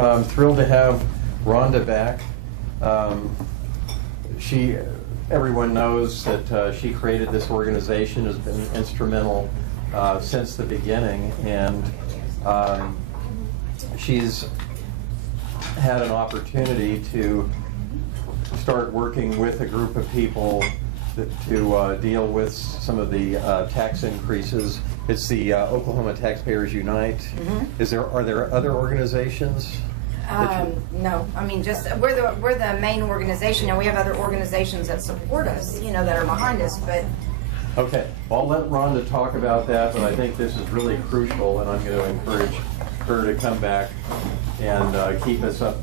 I'm thrilled to have Rhonda back. Everyone knows that she created this organization, has been instrumental since the beginning, and she's had an opportunity to start working with a group of people to deal with some of the tax increases. It's the Oklahoma Taxpayers Unite. Mm-hmm. Are there other organizations? No, I mean, just we're the main organization, and we have other organizations that support us, that are behind us. But okay, well, I'll let Rhonda talk about that. But I think this is really crucial, and I'm going to encourage her to come back and keep us up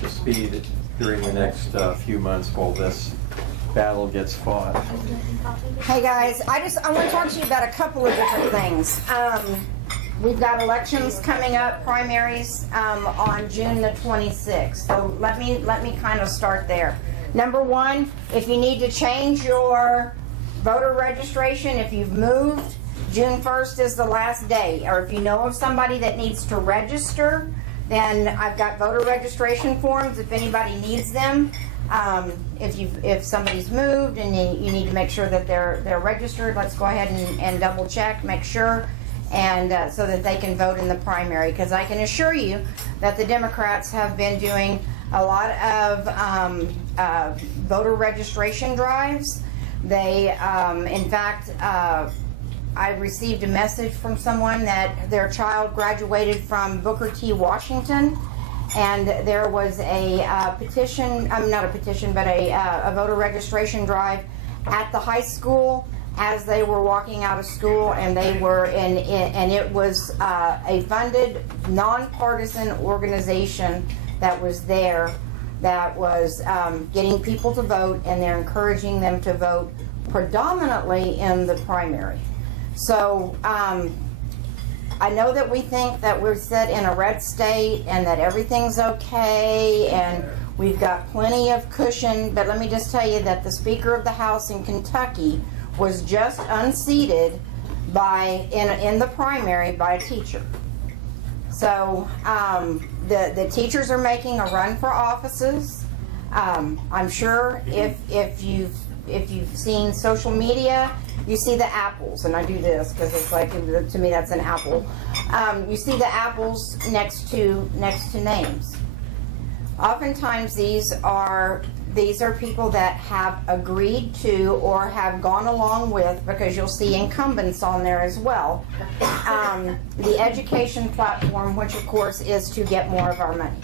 to speed during the next few months while this battle gets fought. Hey guys, I want to talk to you about a couple of different things. We've got elections coming up, primaries on June the 26th. So let me kind of start there. Number one, if you need to change your voter registration, if you've moved, June 1st is the last day. Or if you know of somebody that needs to register, then I've got voter registration forms if anybody needs them. If somebody's moved and you need to make sure that they're registered, let's go ahead and double check, make sure, and so that they can vote in the primary. Because I can assure you that the Democrats have been doing a lot of voter registration drives. They, in fact, I received a message from someone that their child graduated from Booker T. Washington, and there was a petition, not a petition, but a voter registration drive at the high school as they were walking out of school, and they were and it was a funded, nonpartisan organization that was there that was getting people to vote, and they're encouraging them to vote predominantly in the primary. So I know that we think that we're set in a red state and that everything's okay and we've got plenty of cushion, but let me just tell you that the Speaker of the House in Kentucky was just unseated in the primary by a teacher. So the teachers are making a run for offices. I'm sure if you've seen social media, you see the apples, and I do this because it's like, to me, that's an apple. You see the apples next to names. Oftentimes, these are people that have agreed to or have gone along with, because you'll see incumbents on there as well. The education platform, which of course is to get more of our money.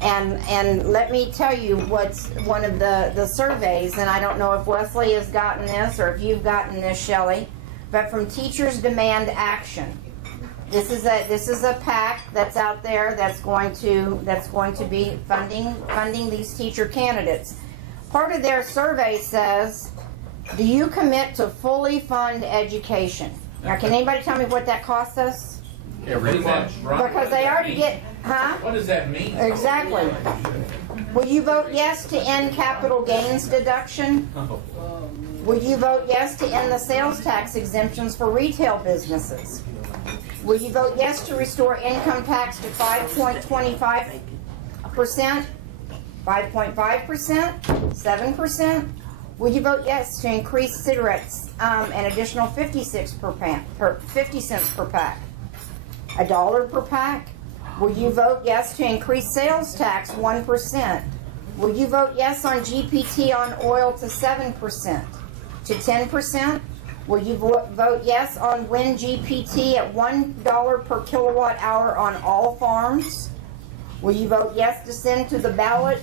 And let me tell you what's one of the surveys, and I don't know if Wesley has gotten this or if you've gotten this, Shelley, but from Teachers Demand Action. This is a PAC that's out there that's going to be funding these teacher candidates. Part of their survey says, do you commit to fully fund education? Now, can anybody tell me what that costs us? Every month. Because they already get, What does that mean? Exactly. Will you vote yes to end capital gains deduction? Will you vote yes to end the sales tax exemptions for retail businesses? Will you vote yes to restore income tax to 5.25%, 5.5%, 7%? Will you vote yes to increase cigarettes an additional 50 cents per pack? $1 per pack? Will you vote yes to increase sales tax 1%? Will you vote yes on GPT on oil to 7%, to 10%? Will you vote yes on wind GPT at $1 per kilowatt hour on all farms? Will you vote yes to send to the ballot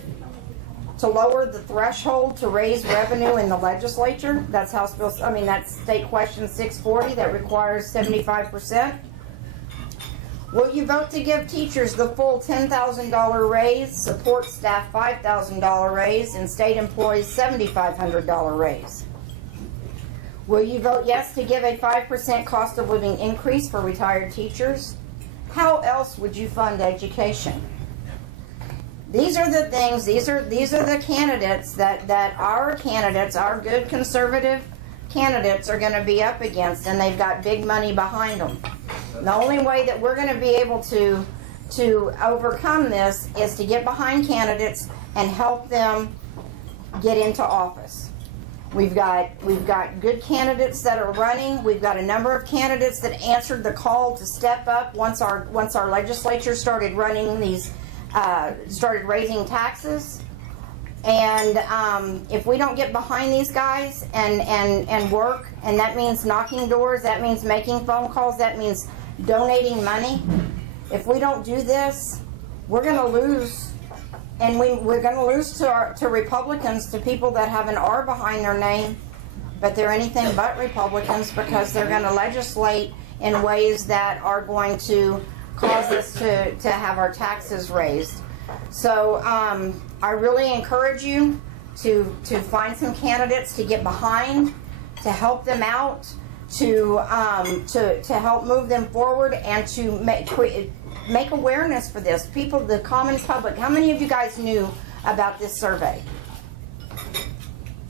to lower the threshold to raise revenue in the legislature? That's House Bill, that's State Question 640 that requires 75%. Will you vote to give teachers the full $10,000 raise, support staff $5,000 raise, and state employees $7,500 raise? Will you vote yes to give a 5% cost of living increase for retired teachers? How else would you fund education? These are the things, these are the candidates that our good conservative candidates are going to be up against, and they've got big money behind them. The only way that we're going to be able to to overcome this is to get behind candidates and help them get into office. We've got good candidates that are running. We've got a number of candidates that answered the call to step up once our legislature started running these, started raising taxes. And if we don't get behind these guys and work, and that means knocking doors, that means making phone calls, that means donating money. If we don't do this, we're going to lose. And we're going to lose to Republicans, to people that have an R behind their name, but they're anything but Republicans, because they're going to legislate in ways that are going to cause us to have our taxes raised. So I really encourage you to find some candidates to get behind, to help them out, to help move them forward, and to make awareness for this. People, the common public. How many of you guys knew about this survey?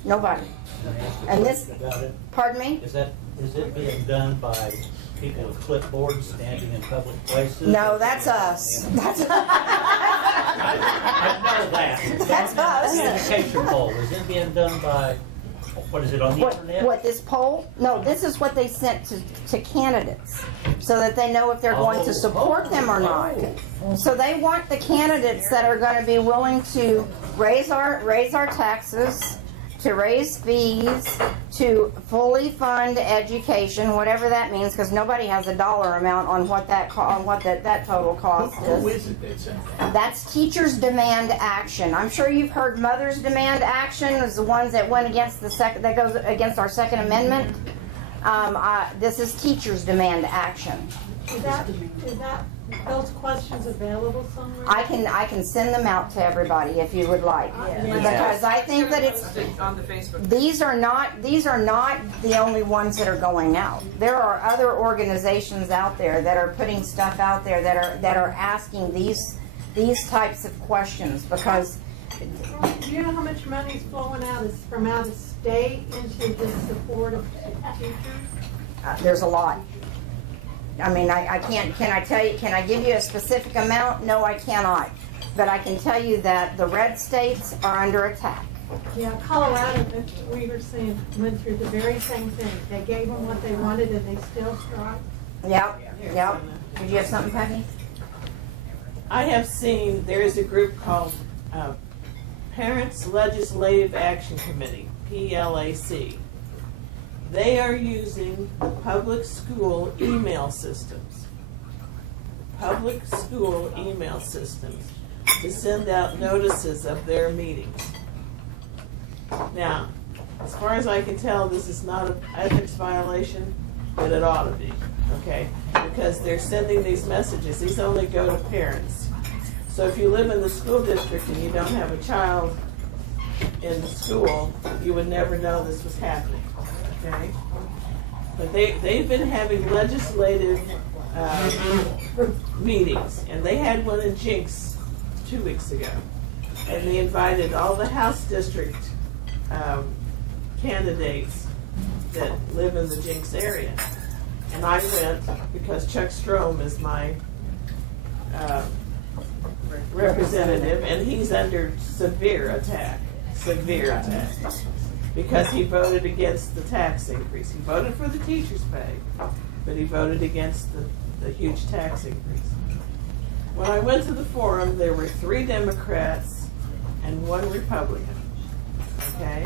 Nobody. And this, pardon me? Is it being done by people with clipboards standing in public places? No, that's us. That's us. I know that. That's us. The education poll, is it being done by, what is it, on the internet? What, this poll? No, this is what they sent to candidates, so that they know if they're going to support them or not. So they want the candidates that are going to be willing to raise our taxes, to raise fees, to fully fund education, whatever that means, because nobody has a dollar amount on what that total cost is. Who is it that sent that? That's Teachers Demand Action. I'm sure you've heard Mothers Demand Action is the ones that went against that goes against our Second Amendment. This is Teachers Demand Action. Is that those questions available somewhere? I can send them out to everybody if you would like, because I think that it's on the Facebook. these are not the only ones that are going out. There are other organizations out there that are putting stuff out there that are asking these types of questions, because Do you know how much money is flowing from out of state into the support of teachers? there's a lot. I mean, I can't. Can I give you a specific amount? No, I cannot. But I can tell you that the red states are under attack. Yeah, Colorado, we were saying, went through the very same thing. They gave them what they wanted, and they still strike. Yep. Did you have something, Peggy? I have seen there is a group called Parents Legislative Action Committee, PLAC. They are using the public school email systems. Public school email systems to send out notices of their meetings. Now, as far as I can tell, this is not an ethics violation, but it ought to be, okay? Because they're sending these messages. These only go to parents. So if you live in the school district and you don't have a child in the school, you would never know this was happening, okay? But they've been having legislative meetings, and they had one in Jinx 2 weeks ago. And they invited all the House District candidates that live in the Jinx area. And I went because Chuck Strom is my representative, and he's under severe attack, because he voted against the tax increase. He voted for the teacher's pay, but he voted against the huge tax increase. When I went to the forum, there were 3 Democrats and 1 Republican, okay?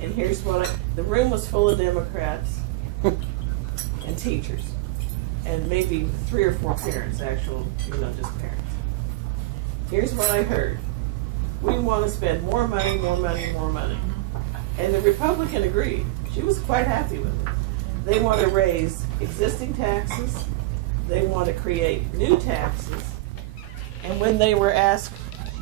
And here's the room was full of Democrats and teachers, and maybe 3 or 4 parents, just parents. Here's what I heard. We want to spend more money. And the Republican agreed. She was quite happy with it. They want to raise existing taxes. They want to create new taxes. And when they were asked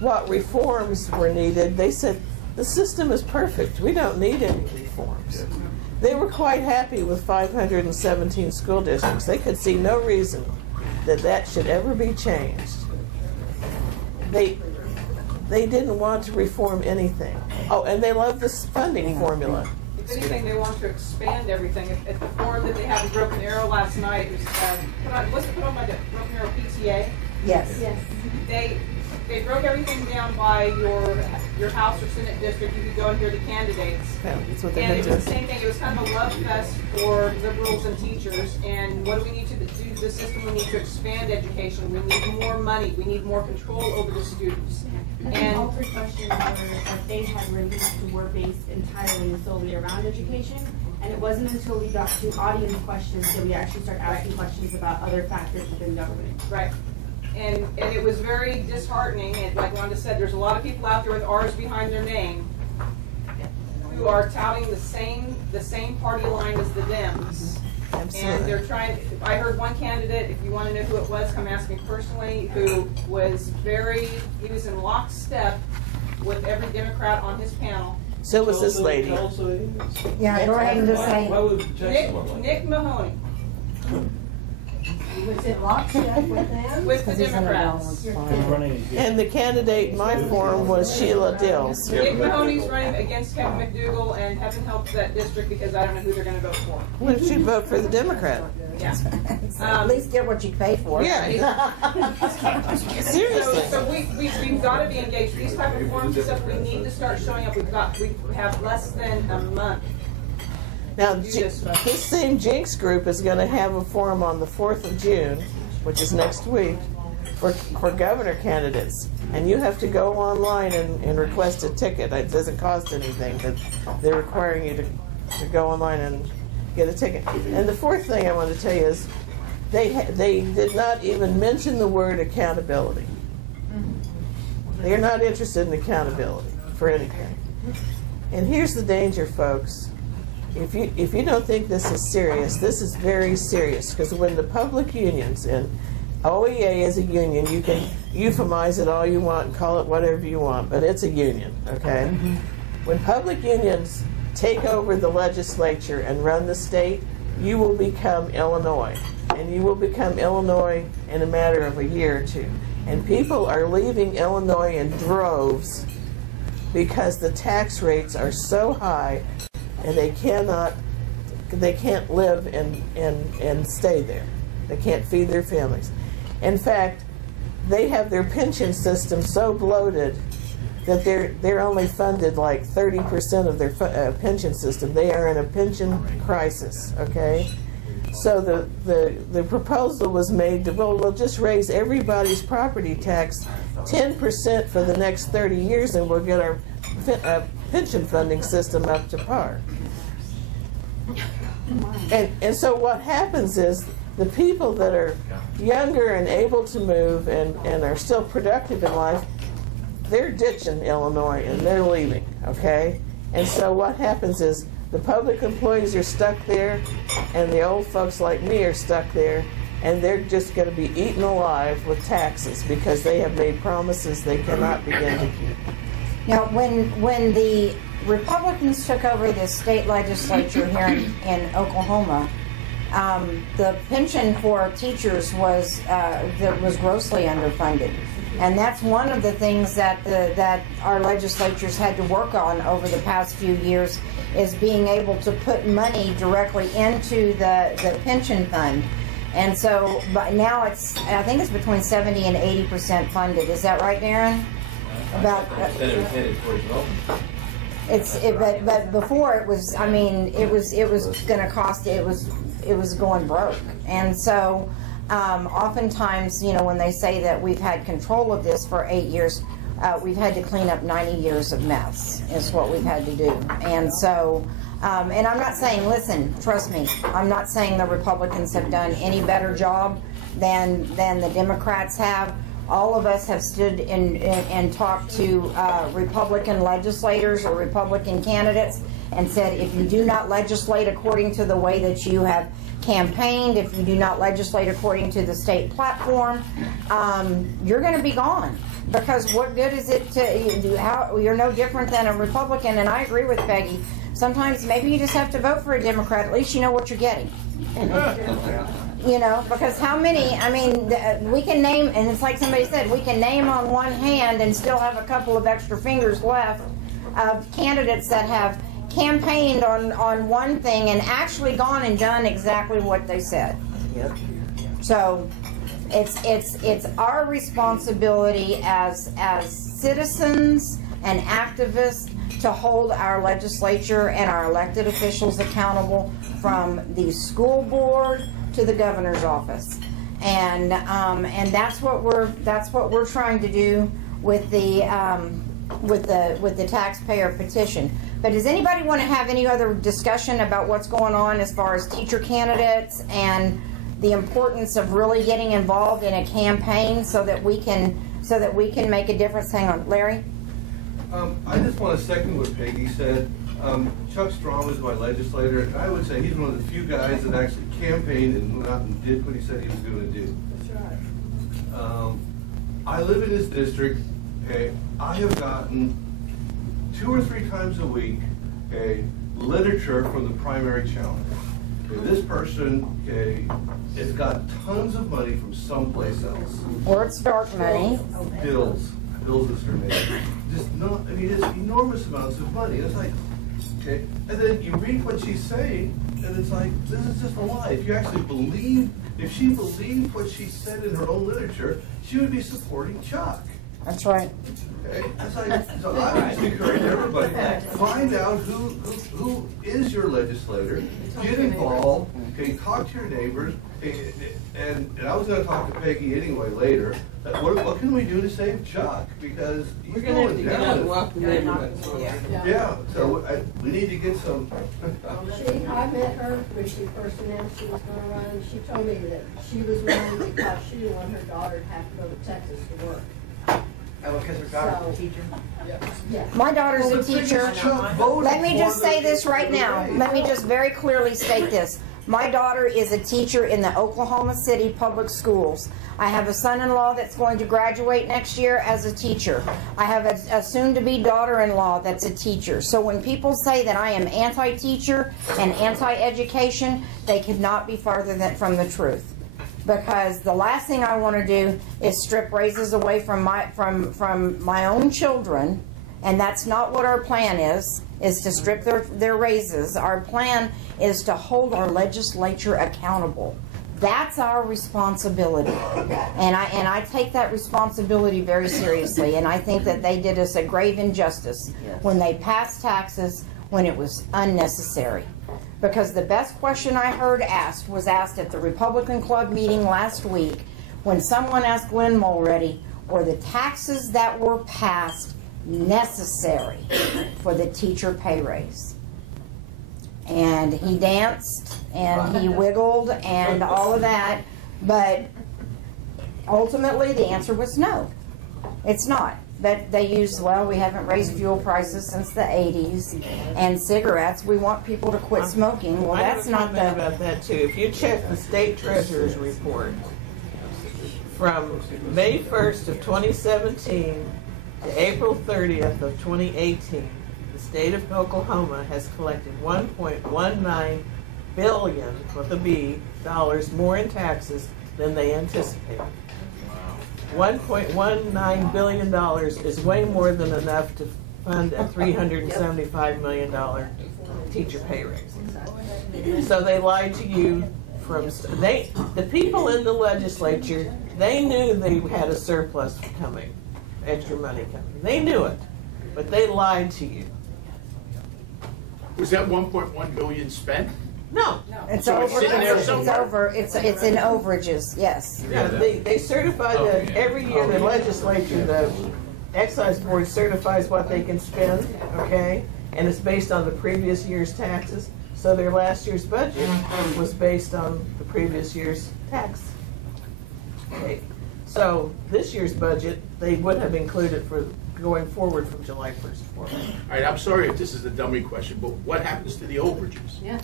what reforms were needed, they said, the system is perfect. We don't need any reforms. They were quite happy with 517 school districts. They could see no reason that should ever be changed. They didn't want to reform anything. Oh, and they love this funding formula. If anything, they want to expand everything. At the forum that they had in Broken Arrow last night, it was, was it put on by the Broken Arrow PTA? Yes. Yes. They broke everything down by your house or senate district. You could go and hear the candidates. Yeah, that's what they And had it was to. the same thing. It was kind of a love fest for liberals and teachers. And what do we need to do to the system? We need to expand education. We need more money. We need more control over the students. I think all three questions were that they had released were based entirely and solely around education. And it wasn't until we got to audience questions that we actually started asking questions about other factors within government. Right. And it was very disheartening. And like Ronda said, there's a lot of people out there with R's behind their name who are touting the same party line as the Dems. And they're trying. I heard one candidate, if you want to know who it was, come ask me personally, who was he was in lockstep with every Democrat on his panel. So was this lady. Yeah, go ahead and just say. Nick Mahoney Was it lockstep with them? with the Democrats. And the candidate in my forum was Sheila Dills. Nick Mahoney's running against Kevin McDougal, and heaven help that district because I don't know who they're going to vote for. Well, she'd vote for the Democrat. Yeah. At least get what you pay for. Yeah. Seriously. So we've got to be engaged. These type of forums and stuff, we need to start showing up. We have less than a month. Now, this same Jinx group is going to have a forum on the 4th of June, which is next week, for governor candidates. And you have to go online and request a ticket. It doesn't cost anything, but they're requiring you to go online and get a ticket. And the fourth thing I want to tell you is they did not even mention the word accountability. They're not interested in accountability for anything. And here's the danger, folks. If you don't think this is serious, this is very serious, because when the public unions, and OEA is a union, you can euphemize it all you want and call it whatever you want, but it's a union, okay? Mm-hmm. When public unions take over the legislature and run the state, you will become Illinois, and you will become Illinois in a matter of a year or two. And people are leaving Illinois in droves because the tax rates are so high and they can't live and stay there. They can't feed their families. In fact, they have their pension system so bloated that they're only funded like 30% of their pension system. They are in a pension crisis, okay? So the proposal was made to, well, we'll just raise everybody's property tax 10% for the next 30 years and we'll get our pension funding system up to par. And so what happens is the people that are younger and able to move and are still productive in life, they're ditching Illinois and they're leaving, okay? And so what happens is the public employees are stuck there and the old folks like me are stuck there, and they're just going to be eaten alive with taxes because they have made promises they cannot begin to keep. Now, when the Republicans took over the state legislature here in Oklahoma, the pension for teachers was grossly underfunded, and that's one of the things that our legislatures had to work on over the past few years, is being able to put money directly into the pension fund. And so, but now I think it's between 70 and 80% funded. Is that right, Darren? About. But before it was, I mean, it was going to cost, it was going broke. And so oftentimes, you know, when they say that we've had control of this for 8 years, we've had to clean up 90 years of mess is what we've had to do. And so, and I'm not saying, listen, trust me, I'm not saying the Republicans have done any better job than the Democrats have. All of us have stood and talked to Republican legislators or Republican candidates and said, if you do not legislate according to the way that you have campaigned, if you do not legislate according to the state platform, you're going to be gone. Because what good is it to you're no different than a Republican, and I agree with Peggy. Sometimes maybe you just have to vote for a Democrat. At least you know what you're getting. You know, because how many, I mean, we can name, and it's like somebody said, we can name on one hand and still have a couple of extra fingers left of candidates that have campaigned on one thing and actually gone and done exactly what they said. Yep. So, It's our responsibility as citizens and activists to hold our legislature and our elected officials accountable, from the school board to the governor's office, and that's what we're trying to do with the taxpayer petition. But does anybody want to have any other discussion about what's going on as far as teacher candidates and the importance of really getting involved in a campaign so that we can make a difference? Hang on, Larry. I just want to second what Peggy said. Chuck Strom is my legislator, and I would say he's one of the few guys that actually campaigned and went out and did what he said he was going to do. That's right. I live in this district. Okay, I have gotten 2 or 3 times a week, okay, literature from the primary challenge. Okay, this person, okay, has got tons of money from someplace else. Or it's dark money. Bills is her name. It's enormous amounts of money. It's like, okay, and then you read what she's saying, and it's like, this is just a lie. If you actually if she believed what she said in her own literature, she would be supporting Chuck. That's right. Okay, it's like, so I would just encourage everybody, find out who is your legislator, get involved, okay, talk to your neighbors, and I was going to talk to Peggy anyway later. What can we do to save Chuck? Because he's We're going to have to going get out and down. walk the neighborhood. Yeah, so we need to get some. I met her when she first announced she was gonna run. She told me that she was running because she didn't want her daughter to have to go to Texas to work. Oh, because her daughter's a teacher? Yeah. My daughter's a teacher. Let me just say this right for the now. raise. Let me just very clearly state this. My daughter is a teacher in the Oklahoma City Public Schools. I have a son-in-law that's going to graduate next year as a teacher. I have a soon-to-be daughter-in-law that's a teacher. So when people say that I am anti-teacher and anti-education, they could not be farther from the truth. Because the last thing I want to do is strip raises away from my own children, and that's not what our plan is to strip their raises. Our plan is to hold our legislature accountable. That's our responsibility, and I take that responsibility very seriously, and I think that they did us a grave injustice when they passed taxes when it was unnecessary. Because the best question I heard asked was asked at the Republican Club meeting last week when someone asked Glenn Mulready, were the taxes that were passed necessary for the teacher pay raise? And he danced and he wiggled and all of that, but ultimately the answer was no, it's not. But they used, well, we haven't raised fuel prices since the 80s, and cigarettes, we want people to quit smoking. Well, that's not I have a comment about that too. If you check the state treasurer's report from May 1st of 2017 to April 30th of 2018, the state of Oklahoma has collected $1.19 billion, with a B, dollars more in taxes than they anticipated. $1.19 billion is way more than enough to fund a $375 million teacher pay raise. So they lied to you the people in the legislature, they knew they had a surplus coming, extra money coming. They knew it, but they lied to you. Was that 1.1 billion spent? No. It's So over. it's sitting there It's somewhere? over. It's in overages. Yes. Yeah, they certify that every year the legislature, the excise board certifies what they can spend, okay? And it's based on the previous year's taxes. So their last year's budget was based on the previous year's tax. Okay. So this year's budget, they would have included for going forward from July 1st forward. All right, I'm sorry if this is a dummy question, but what happens to the overages? Yeah.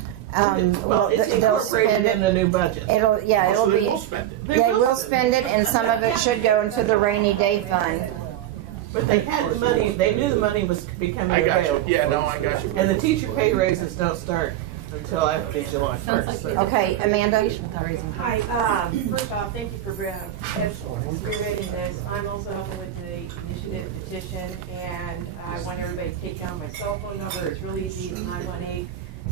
Well, it's they'll incorporated spend in the new budget. It'll So they be. will spend it. They will spend it, and some of it should go into the rainy day fund. But they had the money, they knew the money was becoming I got you. available. Yeah, no, I got you. And the teacher pay raises don't start until after July 1st. So- Okay, Amanda. Hi, first off, thank you for spearheading this. I'm also helping with the initiative petition, and I want everybody to take down my cell phone number. It's really easy, it's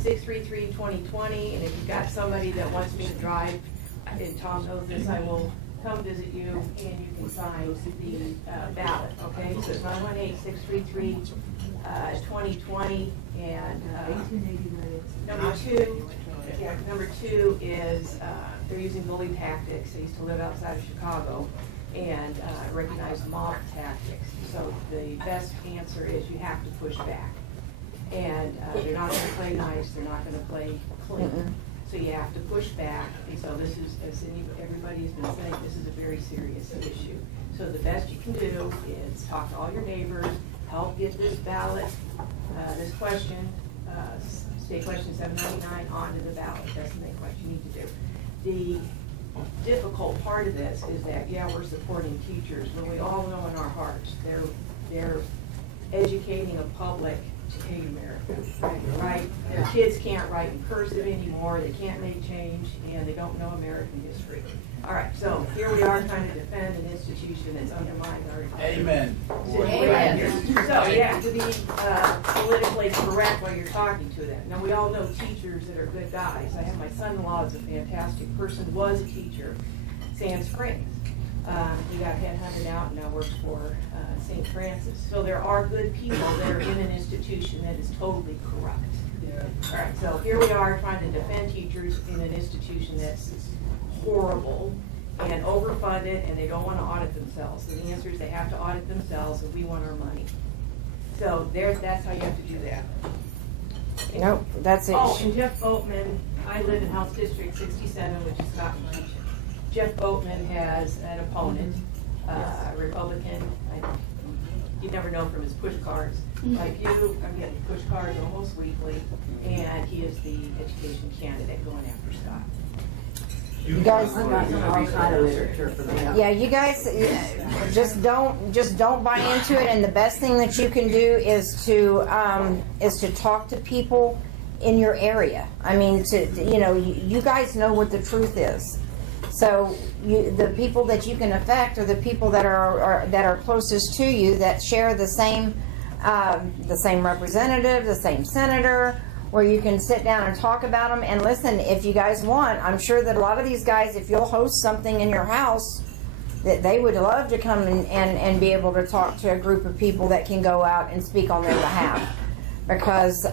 918-633-2020, and if you've got somebody that wants me to drive, and Tom knows this, I will come visit you and you can sign the ballot, okay? So it's 918-633-2020, and number two is they're using bully tactics. I used to live outside of Chicago and recognize mob tactics. So the best answer is you have to push back. And they're not going to play nice, they're not going to play clean. So you have to push back, and so this is, as everybody's been saying, this is a very serious issue. So the best you can do is talk to all your neighbors, help get this ballot, this question, state question 799 onto the ballot. That's the main question you need to do. The difficult part of this is that, yeah, we're supporting teachers, but we all know in our hearts they're educating a public to hate America, right? Their kids can't write in cursive anymore, they can't make change, and they don't know American history. All right, so here we are trying to defend an institution that's undermined our Amen. situation. So you have to be politically correct while you're talking to them. Now, we all know teachers that are good guys. I have my son-in-law is a fantastic person, was a teacher, Sand Springs. He got headhunted out and now works for St. Francis. So there are good people that are in an institution that is totally corrupt. Yeah. All right, so here we are trying to defend teachers in an institution that's horrible and overfunded, and they don't want to audit themselves. So the answer is they have to audit themselves, and we want our money. So that's how you have to do that. Nope, that's it. Oh, and Jeff Boatman, I live in House District 67, which is Scott Munch. Jeff Boatman has an opponent, Republican. You never know from his push cards. Like you, I'm getting push cards almost weekly, and he is the education candidate going after Scott. You guys, all kind of literature for that. yeah, you guys just don't buy into it. And the best thing that you can do is to talk to people in your area. I mean, you guys know what the truth is. So the people that you can affect are the people that are closest to you, that share the same representative, the same senator, where you can sit down and talk about them. And listen, if you guys want, I'm sure that a lot of these guys, if you'll host something in your house, that they would love to come and be able to talk to a group of people that can go out and speak on their behalf. Because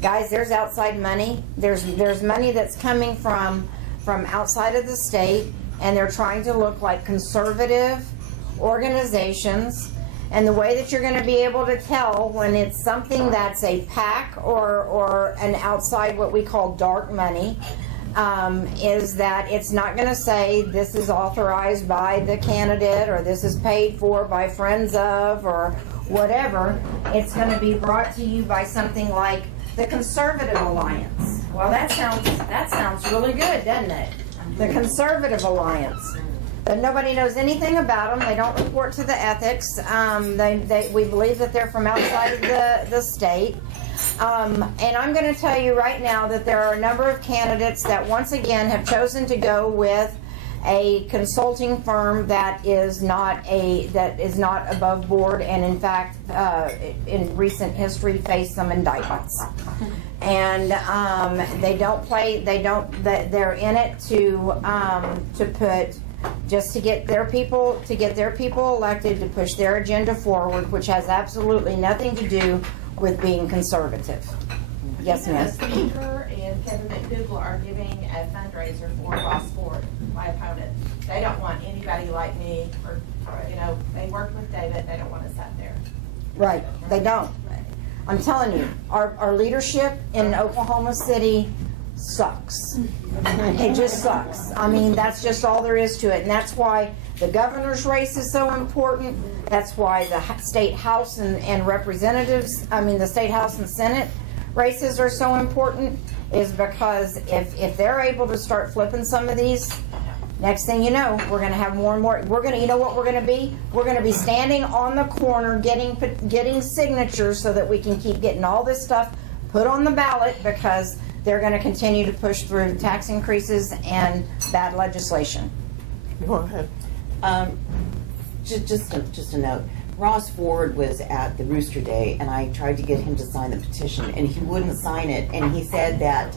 guys, there's outside money. There's money that's coming from outside of the state, and they're trying to look like conservative organizations. And the way that you're going to be able to tell when it's something that's a PAC or an outside, what we call dark money, is that it's not going to say this is authorized by the candidate or this is paid for by friends of or whatever. It's going to be brought to you by something like the Conservative Alliance. Well, that sounds really good, doesn't it? The Conservative Alliance. But nobody knows anything about them. They don't report to the ethics. We believe that they're from outside of the state. And I'm going to tell you right now that there are a number of candidates that once again have chosen to go with a consulting firm that is not above board, and in fact, in recent history, faced some indictments. And they're in it to get their people elected, to push their agenda forward, which has absolutely nothing to do with being conservative. Yes, ma'am. The Speaker and Kevin McDougal are giving a fundraiser for Ross Ford, my opponent. They don't want anybody like me, or they worked with David. They don't want us out there. Right, they don't. I'm telling you, our leadership in Oklahoma City sucks. It just sucks. I mean, that's just all there is to it. And that's why the governor's race is so important. That's why the state house and representatives, the state house and senate races are so important, is because if they're able to start flipping some of these, next thing you know, we're going to have more and more. You know what we're going to be? We're going to be standing on the corner getting signatures so that we can keep getting all this stuff put on the ballot, because they're going to continue to push through tax increases and bad legislation. Go ahead. Just a note. Ross Ford was at the Rooster Day, and I tried to get him to sign the petition, and he wouldn't sign it. And he said that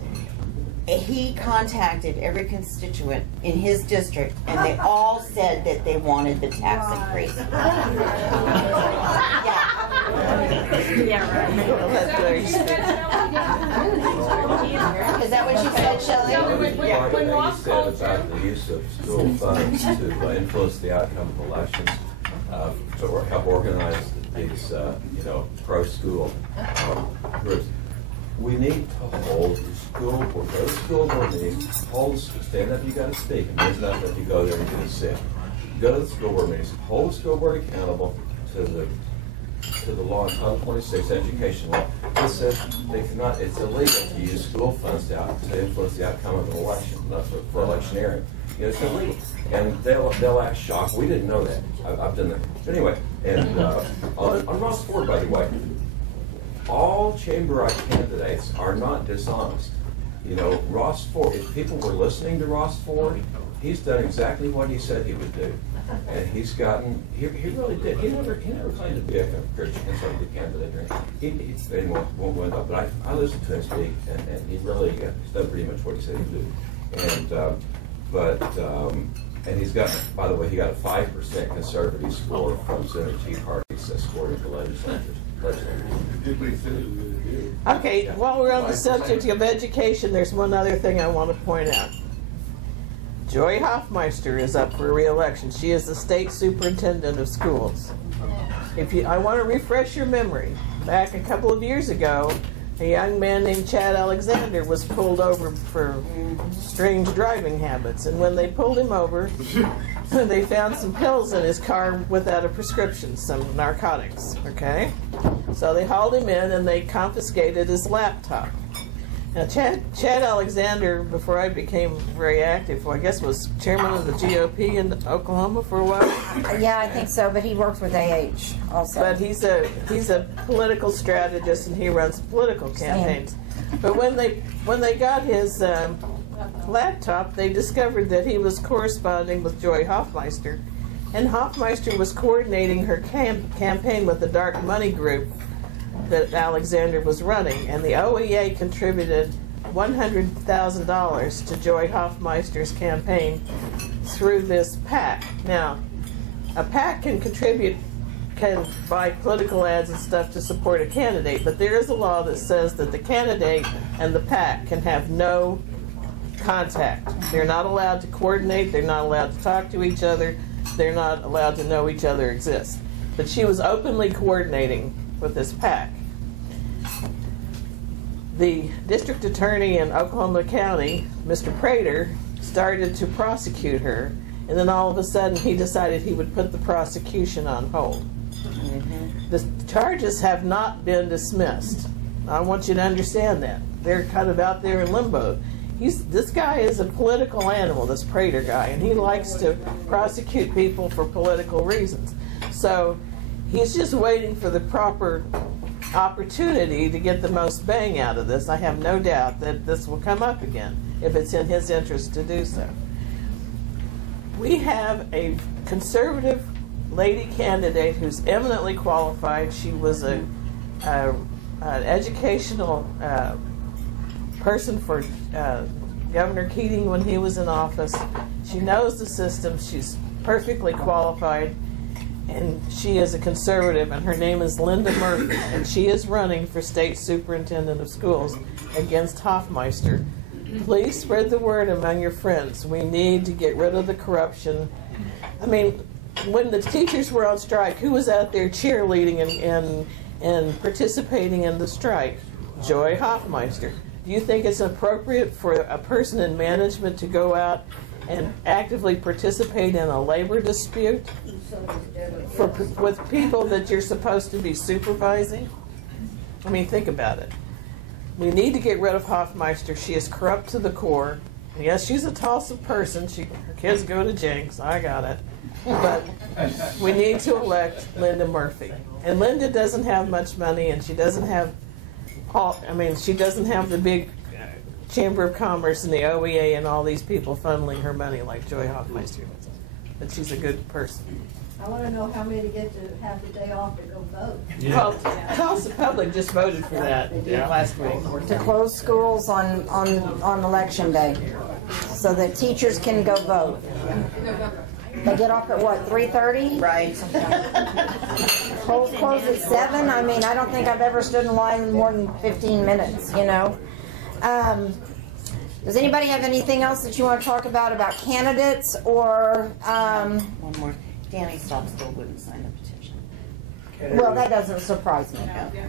he contacted every constituent in his district, and they all said that they wanted the tax increase. Yeah. Is that what you said, Shelley? When Ross called about the use of school funds to influence the outcome of elections, to help organize these, pro-school groups. We need to hold the school board, go to school board meetings, stand up, you gotta speak. It means nothing if you go there and get a sit. Go to the school board meetings, hold the school board accountable to the law, Title 26 education law. It says they cannot, it's illegal to use school funds to influence the outcome of an election, not for electioneering. It's illegal. And they'll act shocked. We didn't know that. I've done that. But anyway, and on Ross Ford, by the way, all chamber-ite candidates are not dishonest. Ross Ford, if people were listening to Ross Ford, he's done exactly what he said he would do. And he's gotten, he really did. He never claimed to be a Christian conservative candidate. He won't win up, but I listened to him speak, and he really he's done pretty much what he said he'd do. And he's got, by the way, he got a 5% conservative score from Senator Tea Party's scoring the legislatures. Okay, while we're on the subject of education, there's one other thing I want to point out. Joy Hoffmeister is up for re-election. She is the state superintendent of schools. I want to refresh your memory. Back a couple of years ago, a young man named Chad Alexander was pulled over for strange driving habits. And when they pulled him over, they found some pills in his car without a prescription, some narcotics, okay? So they hauled him in and they confiscated his laptop. Now, Chad Alexander, before I became very active, I guess was chairman of the GOP in Oklahoma for a while. Yeah, I think so, but he works with AH also. But he's a political strategist and he runs political campaigns. But when they got his laptop, they discovered that he was corresponding with Joy Hoffmeister, and Hoffmeister was coordinating her campaign with the dark money group that Alexander was running, and the OEA contributed $100,000 to Joy Hoffmeister's campaign through this PAC. Now, a PAC can buy political ads and stuff to support a candidate, but there is a law that says that the candidate and the PAC can have no contact. They're not allowed to coordinate, they're not allowed to talk to each other, they're not allowed to know each other exists. But she was openly coordinating with this PAC. The district attorney in Oklahoma County, Mr. Prater, started to prosecute her, and then all of a sudden he decided he would put the prosecution on hold. The charges have not been dismissed. I want you to understand that. They're kind of out there in limbo. This guy is a political animal, this Prater guy, and he likes to prosecute people for political reasons. So he's just waiting for the proper opportunity to get the most bang out of this. I have no doubt that this will come up again if it's in his interest to do so. We have a conservative lady candidate who's eminently qualified. She was an educational person for Governor Keating when he was in office. She knows the system. She's perfectly qualified. And she is a conservative, and her name is Linda Murphy, and she is running for state superintendent of schools against Hoffmeister. Please spread the word among your friends. We need to get rid of the corruption. I mean, when the teachers were on strike, who was out there cheerleading and participating in the strike? Joy Hoffmeister. Do you think it's appropriate for a person in management to go out and actively participate in a labor dispute with people that you're supposed to be supervising? I mean, think about it. We need to get rid of Hoffmeister. She is corrupt to the core. Yes, she's a Tulsa person. Her kids go to Jenks. I got it. But we need to elect Linda Murphy. And Linda doesn't have much money, and she doesn't have she doesn't have the big Chamber of Commerce and the OEA and all these people funneling her money like Joy Hoffmeister does. But she's a good person. I want to know how many get to have the day off to go vote. Well, Tulsa Public just voted for that last week. To close schools on election day, so that teachers can go vote. They get off at what, 3:30? Right. Polls close at 7. I mean, I don't think I've ever stood in line more than 15 minutes, you know. Does anybody have anything else that you want to talk about candidates or? One more. Danny Stock still wouldn't sign the petition. Well, that doesn't surprise me.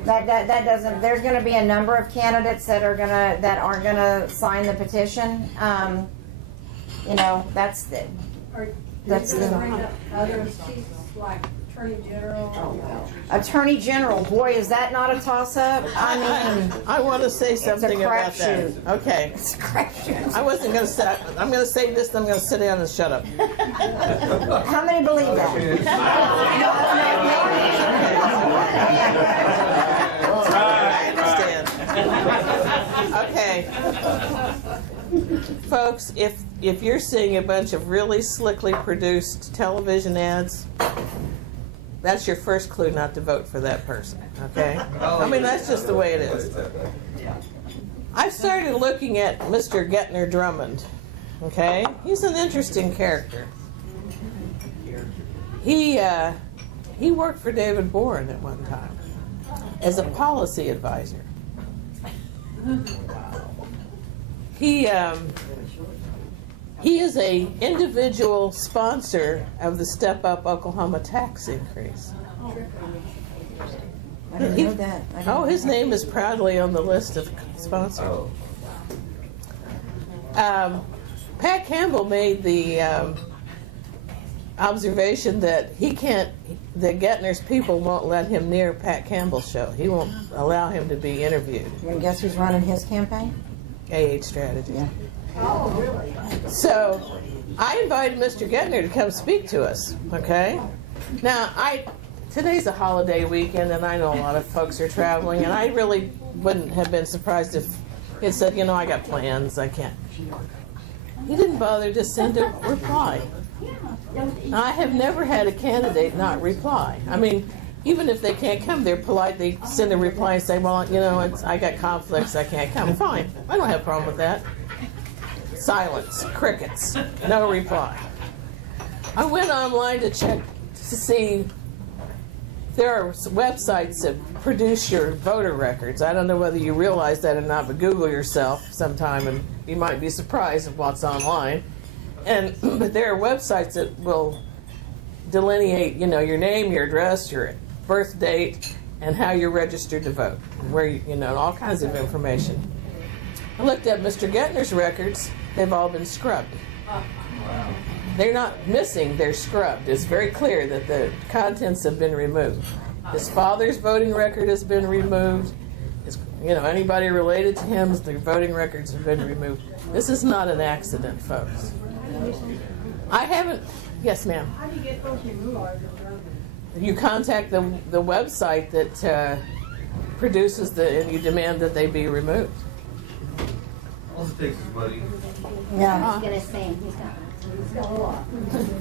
That doesn't. There's going to be a number of candidates that aren't going to sign the petition. You know, that's the. That's the. Other seats like Attorney General. Attorney General, boy, is that not a toss-up? I mean, I want to say something about that. Okay. It's a crapshoot. I wasn't going to say. I'm going to say this. Then I'm going to sit down and shut up. How many believe that? I understand. Okay. Folks, if you're seeing a bunch of really slickly produced television ads, that's your first clue not to vote for that person, okay? I mean, that's just the way it is. I've started looking at Mr. Gettner Drummond, okay? He's an interesting character. He worked for David Boren at one time as a policy advisor. He is a individual sponsor of the Step Up Oklahoma tax increase. I didn't know that. His name is proudly on the list of sponsors. Pat Campbell made the observation that the Gettner's people won't let him near Pat Campbell's show. He won't allow him to be interviewed. And guess who's running his campaign? AH Strategy. Yeah. Oh, really? So I invited Mr. Gettner to come speak to us, okay? Now, today's a holiday weekend, and I know a lot of folks are traveling, and I really wouldn't have been surprised if he had said, I got plans, I can't. He didn't bother to send a reply. Now, I have never had a candidate not reply. I mean, even if they can't come, they're polite. They send a reply and say, well, I got conflicts, I can't come. Fine, I don't have a problem with that. Silence, crickets, no reply. I went online to check to see there are websites that produce your voter records. I don't know whether you realize that or not, but Google yourself sometime and you might be surprised at what's online. But there are websites that will delineate, your name, your address, your birth date, and how you're registered to vote, where all kinds of information. I looked at Mr. Gettner's records. They've all been scrubbed. They're not missing, they're scrubbed. It's very clear that the contents have been removed. His father's voting record has been removed. Anybody related to him, their voting records have been removed. This is not an accident, folks. I haven't, yes ma'am. How do you get those removed? You contact the website that produces and you demand that they be removed. All it takes is money. Yeah. He's gonna sing. He's got a lot.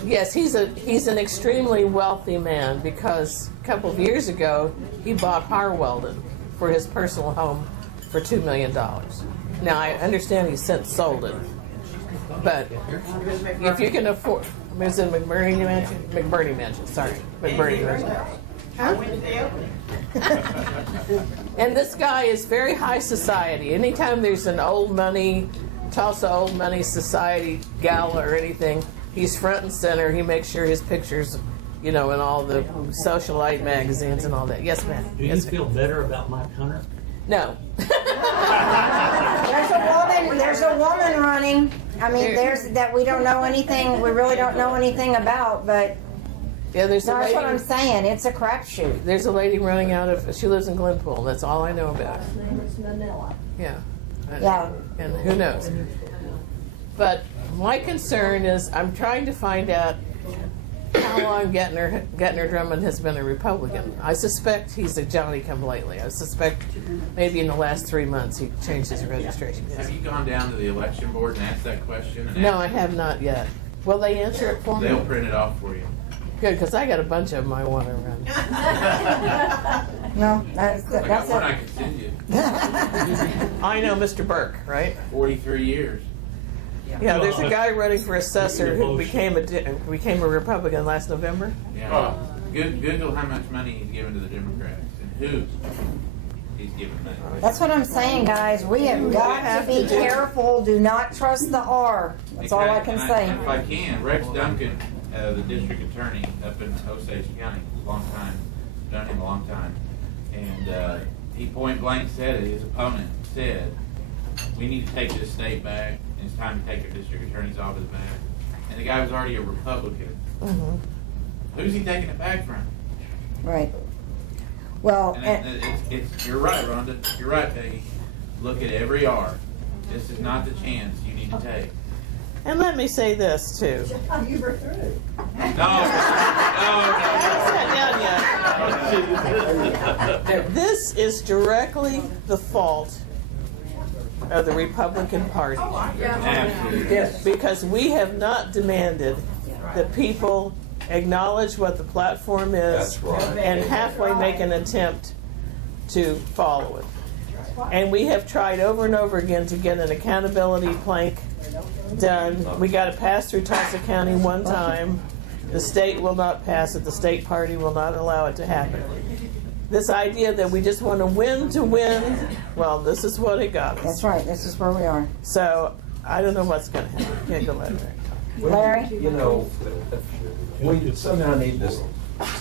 Yes, he's an extremely wealthy man because a couple of years ago he bought Harweldon for his personal home for $2 million. Now I understand he's since sold it, but if you can afford, is it McBurney Mansion? McBurney Mansion, sorry, McBurney Mansion. And this guy is very high society. Anytime there's an Tulsa Old Money Society gala or anything, he's front and center. He makes sure his pictures, in all the socialite magazines and all that. Yes, ma'am. Do you feel better about Mike Hunter? No. There's a woman running. I mean, there's that we don't know anything. We really don't know anything about, but. Yeah, that's what I'm saying. It's a crapshoot. There's a lady running she lives in Glenpool. That's all I know about her. His name is Manila. Yeah. Yeah. And who knows? But my concern is I'm trying to find out how long Gettner Drummond has been a Republican. I suspect he's a Johnny-come-lately. I suspect maybe in the last 3 months he changed his registration. Have you gone down to the election board and asked that question? No, I have not yet. Will they answer it for me? They'll print it off for you. Good, because I got a bunch of them I want to run. No, that's I got one I it. can send you. I know Mr. Burke, right? 43 years. Yeah, there's a guy running for assessor who became a Republican last November. Yeah. Google how much money he's given to the Democrats and who he's giving money. That's what I'm saying, guys. We have got to be careful. Do not trust the R. That's all I can say. If I can, Rex Duncan, the district attorney up in Osage County, long time, done him a long time, and he point blank said it. His opponent said, "We need to take this state back, and it's time to take our district attorney's office back." And the guy was already a Republican. Mm-hmm. Who's he taking it back from? Right. Well, And you're right, Rhonda. You're right, Peggy. Look at every R. This is not the chance you need to take. And let me say this too. You were through. This is directly the fault of the Republican Party. Yes. Because we have not demanded that people acknowledge what the platform is That's right. and halfway make an attempt to follow it. And we have tried over and over again to get an accountability plank done. We got it passed through Tulsa County one time. The state will not pass it. The state party will not allow it to happen. This idea that we just want to win, well, this is what it got us. that's right. This is where we are. So I don't know what's going to happen. Can't go let Larry. Larry? You know, we somehow need to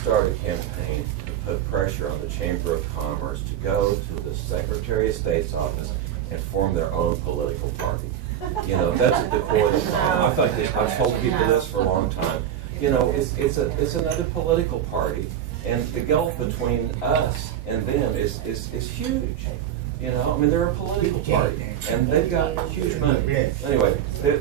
start a campaign to put pressure on the Chamber of Commerce to go to the Secretary of State's office and form their own political party. You know, that's at the core of the problem. I've told people this for a long time. You know, it's another political party, and the gulf between us and them is huge. You know, I mean, they're a political party, and they've got huge money. Anyway, they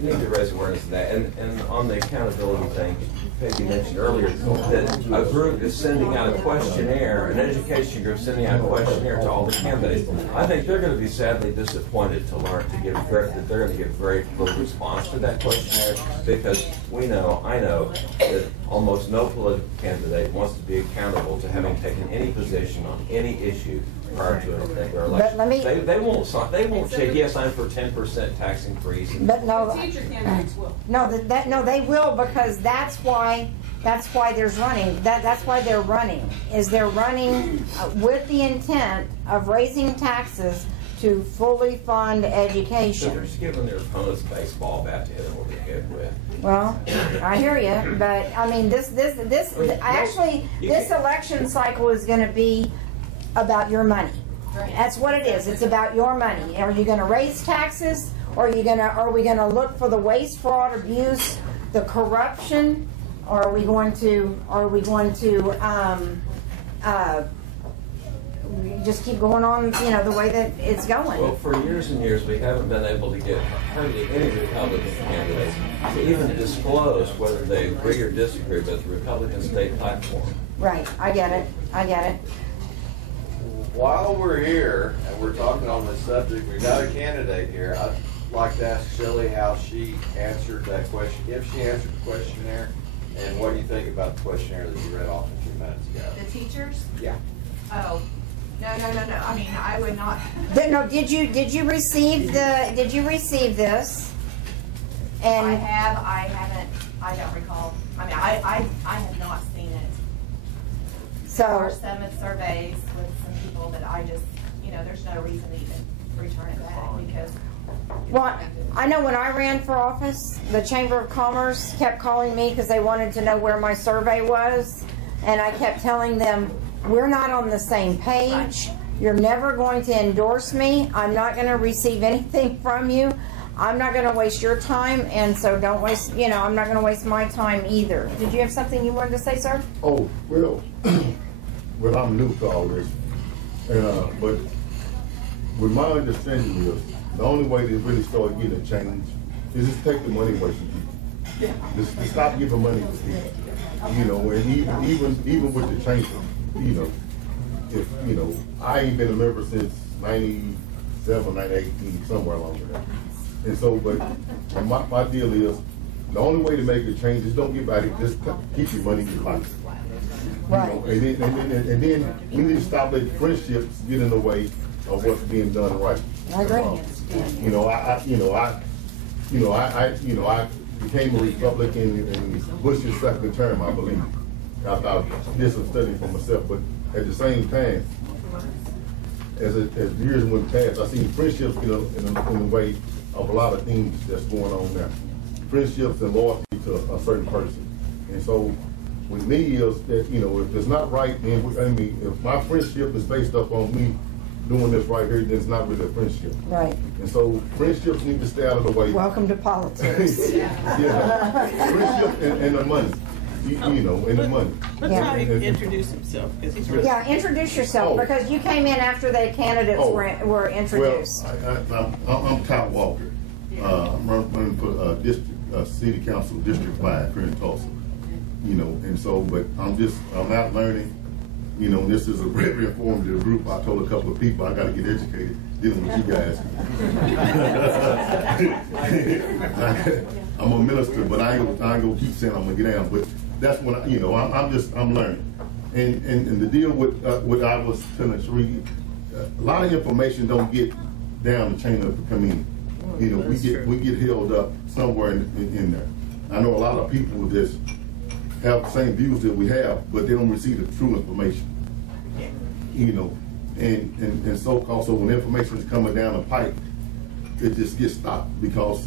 need to raise awareness of that. And on the accountability thing, Peggy mentioned earlier that a group is sending out a questionnaire, an education group sending out a questionnaire to all the candidates. I think they're going to be sadly disappointed to learn that they're going to get very little response to that questionnaire, because I know that almost no political candidate wants to be accountable to having taken any position on any issue prior to their election. let me- They won't say, yes, I'm for 10% tax increase. But no, The teacher candidates will. no, they will, because that's why there's running. That's why they're running. They're running with the intent of raising taxes to fully fund So they're education. just giving their opponents a baseball bat to hit them over the head with. Well, I hear you, but I mean, this election cycle is going to be about your money. That's what it is. It's about your money. Are you going to raise taxes, or are we going to look for the waste, fraud, abuse, the corruption, or are we going to just keep going on, the way that it's going? Well, for years and years, we haven't been able to get hardly any Republican candidates to even disclose whether they agree or disagree with the Republican state platform. Right. I get it. While we're here and we're talking on this subject, we've got a candidate here. I'd like to ask Shelley how she answered that question, if she answered the questionnaire, and what do you think about the questionnaire that you read off a few minutes ago? The teachers? Yeah. Oh, no. I mean, I would not. No, did you receive this? And I haven't, I don't recall. I mean, I have not seen it. There are some surveys with some people that I just, there's no reason to even return it back, because. Well, I know when I ran for office, the Chamber of Commerce kept calling me because they wanted to know where my survey was, and I kept telling them, we're not on the same page. You're never going to endorse me. I'm not going to receive anything from you. I'm not going to waste your time, and so don't waste, I'm not going to waste my time either. Did you have something you wanted to say, sir? Oh, well, I'm new to all this, but with my understanding is, the only way to really start getting a change is just take the money away from people. Just stop giving money to people. And even with the chamber, if I ain't been a member since 97, 98, somewhere along there. And so, but my deal is, the only way to make a change is don't get back it, just keep your money in your pocket. Right. You know, and then we need to stop letting friendships get in the way of what's being done right. I agree. I became a Republican in Bush's second term, I believe. I did some studying for myself, but at the same time, as years went past, I seen friendships get in the way of a lot of things that's going on now. Friendships and loyalty to a certain person. And so with me is that, if it's not right, then if my friendship is based up on me doing this right here, then it's not really a friendship. Right. And so friendships need to stay out of the way. Welcome to politics. Yeah. Friendship and the money. And the money. Let's have him introduce himself, because he's really... Yeah, introduce yourself, because you came in after the candidates were introduced. Well, I'm Todd Walker. I'm running for City Council District 5 here in Tulsa. And so, but I'm out learning. This is a very informative group. I told a couple of people I got to get educated dealing with you guys. I'm a minister, but I ain't gonna keep saying I'm gonna get down. But that's when I'm learning. And the deal with what I was telling Sheree, a lot of information don't get down the chain of the community. We get held up somewhere in there. I know a lot of people that have the same views that we have, but they don't receive the true information. And so when information is coming down the pipe, it just gets stopped because,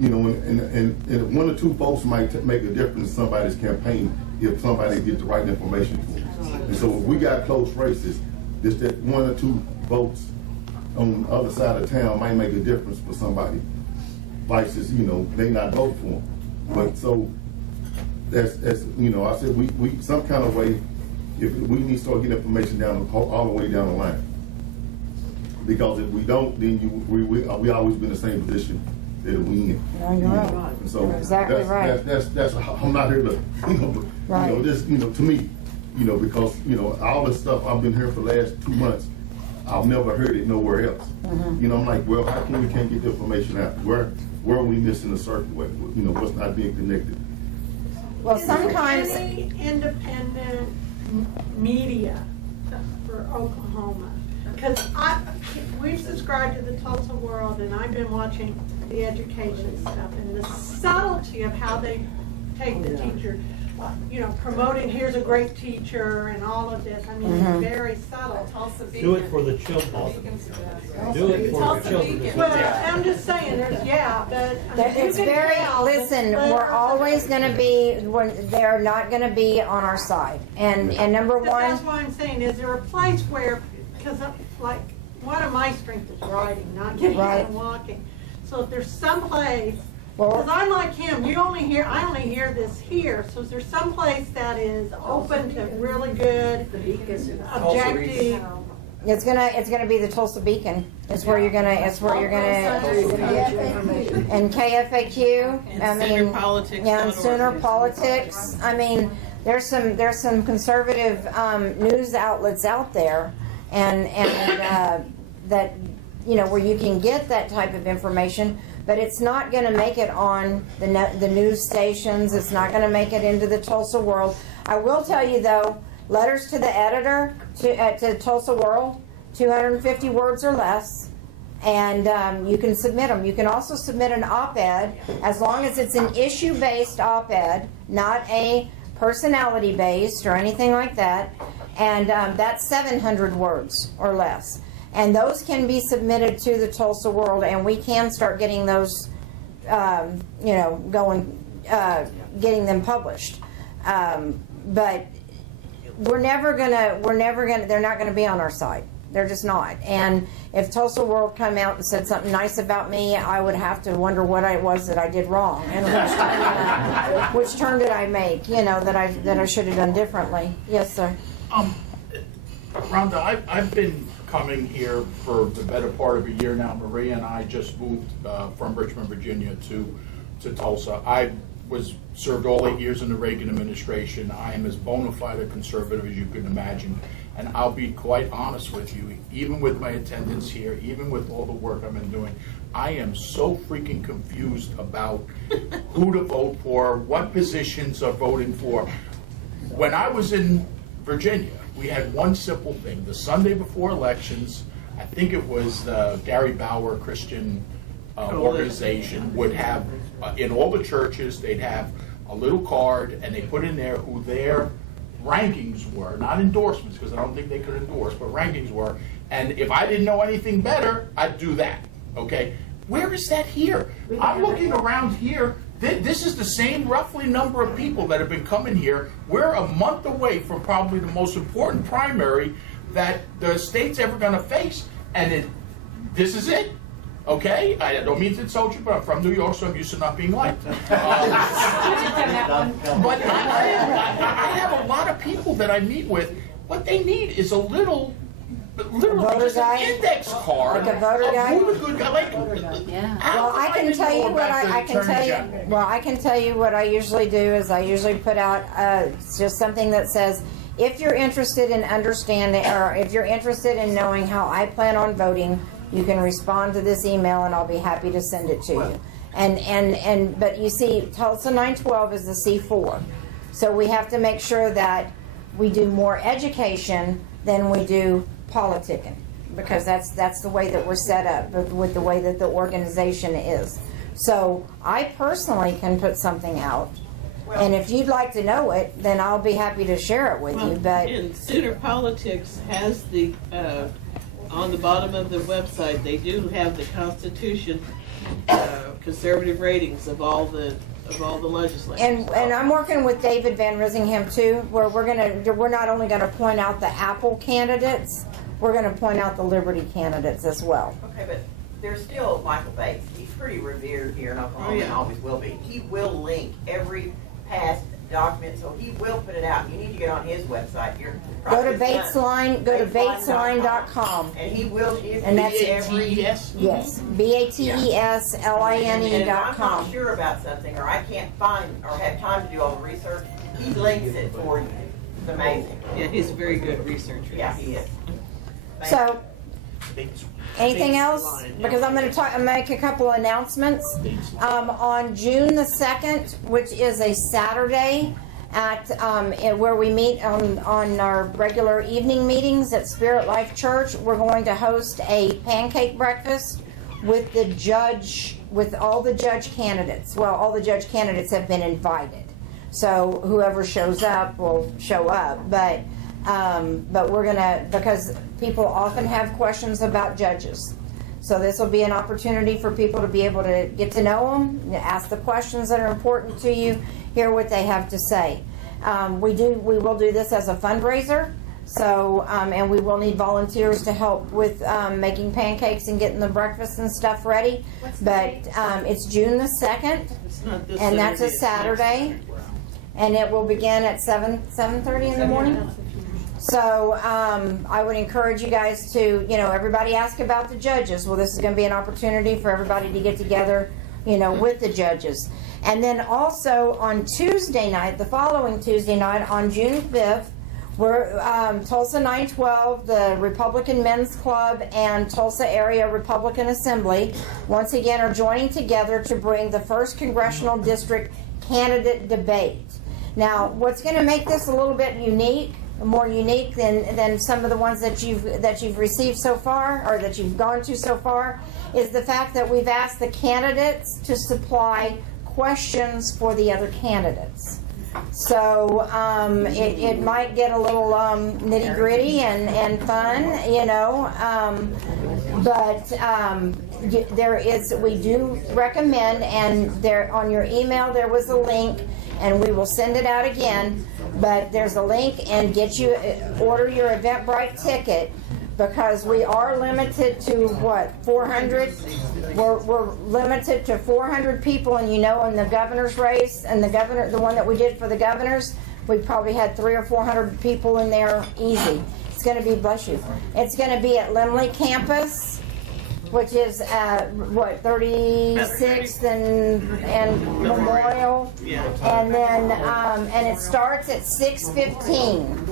and one or two votes might make a difference in somebody's campaign if somebody gets the right information to them. And so if we got close races, just that one or two votes on the other side of town might make a difference for somebody. Vices, they not vote for them. But so that's I said we some kind of way, if we need to start getting information down all the way down the line. Because if we don't, then we always been in the same position that we in. And so exactly right. That's I'm not here to just to me, because all this stuff I've been here for the last 2 months, I've never heard it nowhere else. I'm like, well, how come we can't get the information out? Where are we missing a certain way? What's not being connected? Well, sometimes any independent media for Oklahoma, because we've subscribed to the Tulsa World, and I've been watching the education stuff and the subtlety of how they take the teacher, promoting here's a great teacher and all of this. I mean, it's very subtle. Do it for the children. Do it for the children. Well, I'm just saying, but it's very, listen, we're always going to be, they're not going to be on our side. And number one. That's what I'm saying, is there a place where, because like, one of my strengths is writing, not getting out and walking. So if there's some place, because I'm like him, I only hear this here. So is there some place that is open to really good, objective? It's gonna be the Tulsa Beacon. It's where you're gonna. And KFAQ. I mean, politics. Yeah, and Sooner Politics. I mean, there's some conservative news outlets out there, and that where you can get that type of information. But it's not going to make it on the news stations. It's not going to make it into the Tulsa World. I will tell you, though, letters to the editor to Tulsa World, 250 words or less, and you can submit them. You can also submit an op-ed, as long as it's an issue-based op-ed, not a personality-based or anything like that, and that's 700 words or less. And those can be submitted to the Tulsa World, and we can start getting those, getting them published. But they're not gonna be on our side. They're just not. And if Tulsa World come out and said something nice about me, I would have to wonder what it was that I did wrong, and which turn did I make? That I should have done differently. Yes, sir. Rhonda, I've been coming here for the better part of a year now. Maria and I just moved from Richmond, Virginia to Tulsa. I served all 8 years in the Reagan administration. I am as bona fide a conservative as you can imagine. And I'll be quite honest with you, even with my attendance here, even with all the work I've been doing, I am so freaking confused about who to vote for, what positions are voting for. When I was in Virginia, we had one simple thing. The Sunday before elections, I think it was the Gary Bauer Christian organization would have, in all the churches, they'd have a little card, and they put in there who their rankings were, not endorsements, because I don't think they could endorse, but rankings were. And if I didn't know anything better, I'd do that, okay? Where is that here? I'm looking around here. This is the same roughly number of people that have been coming here. We're a month away from probably the most important primary that the state's ever going to face, and this is it. Okay, I don't mean to insult you, but I'm from New York, so I'm used to not being liked. But I have a lot of people that I meet with. What they need is a literally just an index card. Like a voter guide? Who the good guy, like, well, I can tell you what I can tell you. Well, I can tell you what I usually do is I usually put out just something that says, if you're interested in understanding, or if you're interested in knowing how I plan on voting, you can respond to this email, and I'll be happy to send it to you. But you see, Tulsa 9.12 is the C4, so we have to make sure that we do more education than we do politicking, because that's the way that we're set up with the way that the organization is. So I personally can put something out, and if you'd like to know it, then I'll be happy to share it with you. But and Sooner Politics has the on the bottom of the website, they do have the Constitution conservative ratings of all the legislators. And I'm working with David Van Risingham too, where we're not only gonna point out the Apple candidates, we're gonna point out the Liberty candidates as well. Okay, but there's still Michael Bates. He's pretty revered here in Oklahoma and always will be. He will link every past document, so he will put it out. You need to get on his website. Go to Batesline, go to batesline.com. And he will, and that's B-A-T-E-S? Yes, BATESLINE.com. I'm not sure about something, or I can't find or have time to do all the research. He links it for you. It's amazing. Yeah, he's a very good researcher. Yeah, he is. So, anything else? Because I'm going to make a couple announcements. On June the 2nd, which is a Saturday, at where we meet on our regular evening meetings at Spirit Life Church, we're going to host a pancake breakfast with all the judge candidates. Well, all the judge candidates have been invited, so whoever shows up will show up. But we're gonna, because people often have questions about judges, so this will be an opportunity for people to be able to get to know them, ask the questions that are important to you, hear what they have to say. We will do this as a fundraiser, so and we will need volunteers to help with making pancakes and getting the breakfast and stuff ready. But it's June the 2nd, and that's a Saturday, and it will begin at 7:30 in the morning. So I would encourage you guys to, everybody ask about the judges. Well, this is going to be an opportunity for everybody to get together, with the judges. And then also on Tuesday night, the following Tuesday night, on June 5th, we're Tulsa 9.12, the Republican Men's Club and Tulsa Area Republican Assembly, once again are joining together to bring the first congressional district candidate debate. Now, what's going to make this a little bit unique, more unique than some of the ones that you've received so far, or that you've gone to so far, is the fact that we've asked the candidates to supply questions for the other candidates. So it might get a little nitty gritty and fun, but we do recommend, and there on your email there was a link, and we will send it out again. But there's a link, and order your Eventbrite ticket, because we are limited to 400. We're limited to 400 people, and in the governor's race, and the one that we did for the governors, we probably had 300 or 400 people in there easy. It's going to be, bless you, it's going to be at Limley campus, which is 36th and Memorial, and then and it starts at 6:15.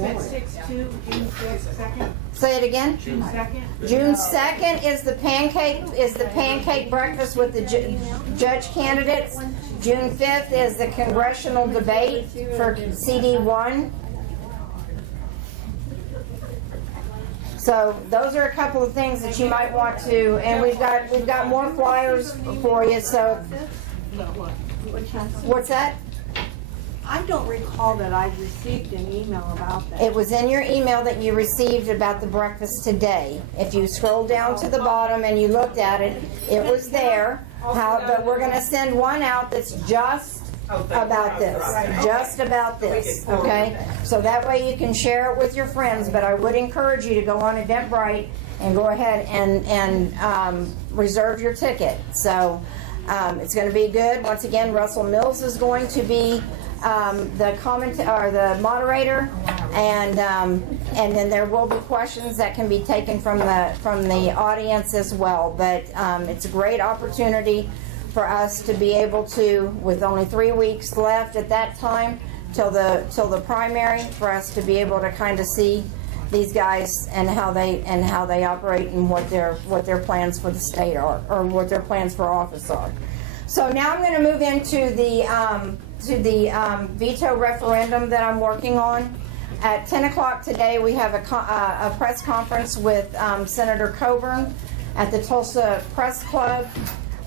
Say it again. June 2nd? June 2nd is the pancake breakfast with the judge candidates. June 5th is the congressional debate for CD1. So those are a couple of things that you might want to, and we've got more flyers for you. So what's that? I don't recall that I received an email about that. It was in your email that you received about the breakfast today. If you scroll down to the bottom and you looked at it, it was there. But we're going to send one out that's just about this. Just about this. Okay? So that way you can share it with your friends. But I would encourage you to go on Eventbrite and go ahead and reserve your ticket. So it's going to be good. Once again, Russell Mills is going to be the moderator, and then there will be questions that can be taken from the audience as well. But it's a great opportunity for us to be able to, with only 3 weeks left at that time till the primary, for us to be able to kind of see these guys and how they operate and what their plans for the state are, or what their plans for office are. So now I'm going to move into the veto referendum that I'm working on. At 10 o'clock today, we have a press conference with Senator Coburn at the Tulsa Press Club.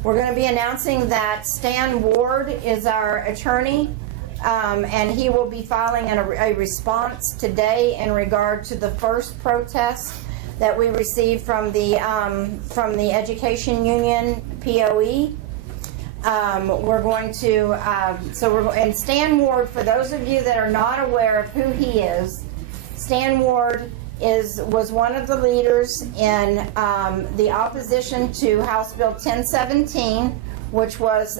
We're going to be announcing that Stan Ward is our attorney, and he will be filing a response today in regard to the first protest that we received from the Education Union, POE. We're going to, and Stan Ward, for those of you that are not aware of who he is, Stan Ward was one of the leaders in the opposition to House Bill 1017, which was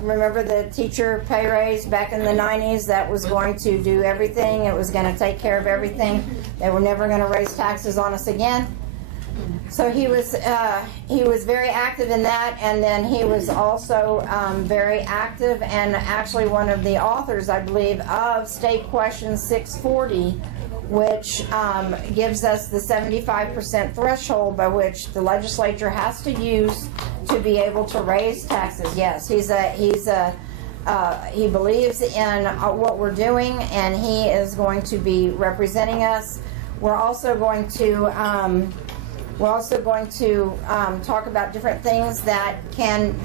remember the teacher pay raise back in the 90s that was going to do everything. It was going to take care of everything. They were never going to raise taxes on us again. So he was very active in that, and then he was also very active and actually one of the authors, I believe, of State Question 640, which gives us the 75% threshold by which the legislature has to use to be able to raise taxes. Yes, he believes in what we're doing, and he is going to be representing us. We're also going to talk about different things that can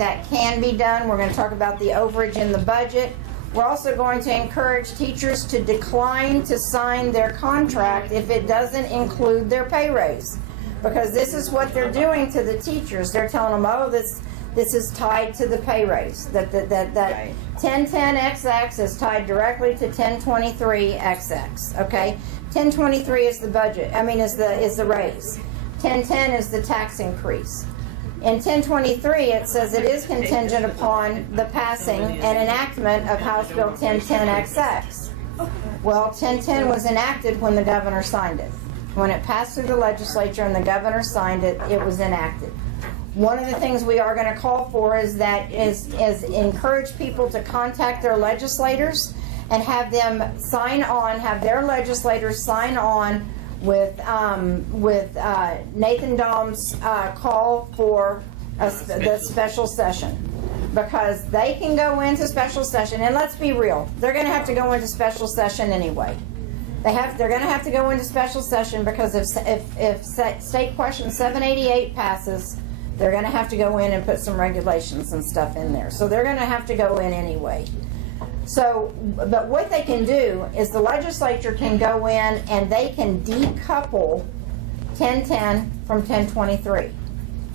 be done. We're going to talk about the overage in the budget. We're also going to encourage teachers to decline to sign their contract if it doesn't include their pay raise, because this is what they're doing to the teachers. They're telling them, oh, this is tied to the pay raise. That 1010XX is tied directly to 1023XX. Okay, 1023 is the budget. Is the raise. 1010 is the tax increase. In 1023, it says it is contingent upon the passing and enactment of House Bill 1010XX. Well, 1010 was enacted when the governor signed it. When it passed through the legislature and the governor signed it, it was enacted. One of the things we are going to call for is encourage people to contact their legislators and have them sign on, have their legislators sign on with Nathan Dom's call for the special session, because they can go into special session, and let's be real, they're going to have to go into special session anyway. They're going to have to go into special session because if State Question 788 passes, they're going to have to go in and put some regulations and stuff in there. So they're going to have to go in anyway. So, but what they can do is the legislature can go in and they can decouple 1010 from 1023.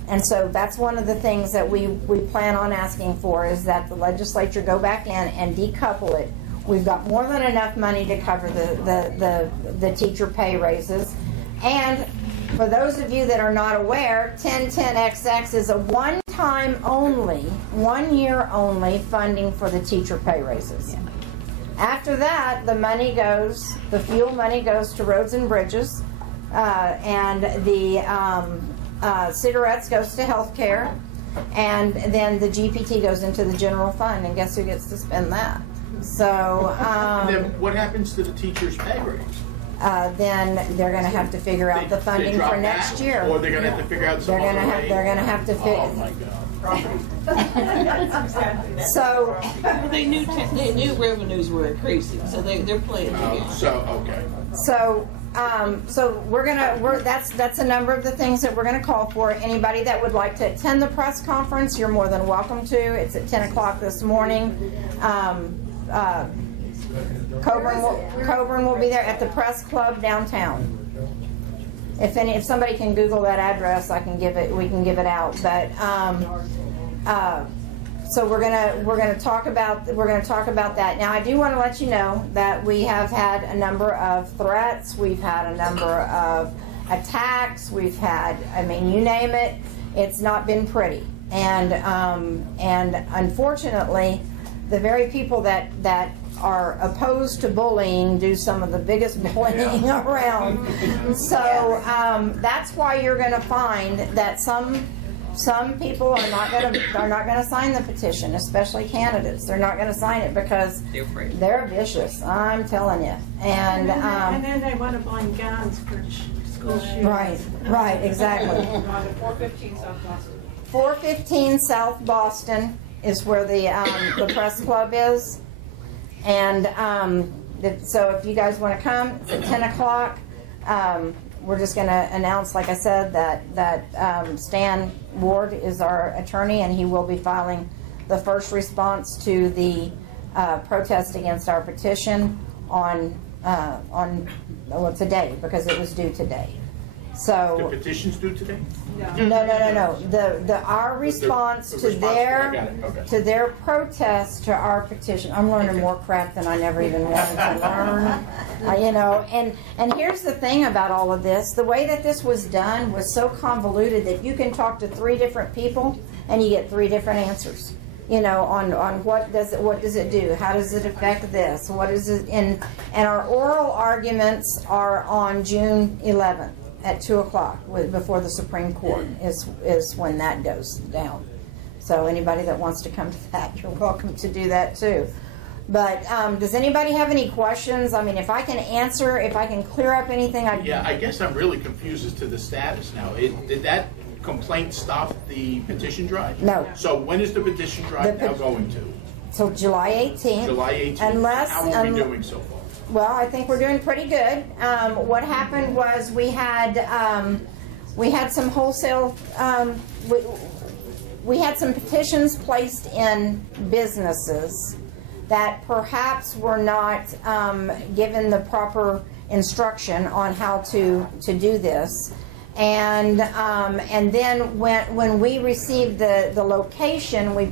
And so that's one of the things that we plan on asking for, is that the legislature go back in and decouple it. We've got more than enough money to cover the teacher pay raises. And for those of you that are not aware, 1010XX is a one-time only, 1 year only funding for the teacher pay raises. Yeah. After that, the fuel money goes to roads and bridges, and the cigarettes goes to health care, and then the GPT goes into the general fund, and guess who gets to spend that? So, and then what happens to the teacher's pay raise? then they're going to have to figure out the funding for next year. Or they're going to have to figure out some other way. They're going to have to figure. Oh my God. So they knew revenues were increasing, so they're playing again. So that's a number of the things that we're going to call for. Anybody that would like to attend the press conference, you're more than welcome to. It's at 10 o'clock this morning. Coburn will be there at the Press Club downtown. If somebody can Google that address, I can give it. We can give it out. But so we're gonna talk about that. Now I do want to let you know that we have had a number of threats. We've had a number of attacks. We've had, I mean, you name it. It's not been pretty. And unfortunately, the very people that are opposed to bullying do some of the biggest bullying around. So that's why you're going to find that some people are not going to sign the petition, especially candidates. They're not going to sign it because they're vicious. I'm telling you. And then they want to blame guns for school shootings. Right, exactly. 415 South Boston. 415 South Boston is where the press club is. And so if you guys want to come, it's at 10 o'clock. We're just going to announce, like I said, that Stan Ward is our attorney, and he will be filing the first response to the protest against our petition on today, because it was due today. So the petition's due today? No. Our response to their protest to our petition. I'm learning more crap than I never even wanted to learn. And here's the thing about all of this: the way that this was done was so convoluted that you can talk to 3 different people and you get 3 different answers. On what does it do? How does it affect this? What is it? And our oral arguments are on June 11th. At 2 o'clock before the Supreme Court is when that goes down. So anybody that wants to come to that, you're welcome to do that too. But does anybody have any questions? I mean, if I can clear up anything, I guess I'm really confused as to the status now. Did that complaint stop the petition drive? No. So when is the petition drive now going to? Till July 18th. July 18th. How are we doing so far? Well, I think we're doing pretty good. What happened was we had some wholesale, we had some petitions placed in businesses that perhaps were not given the proper instruction on how to do this. And then when we received the location, we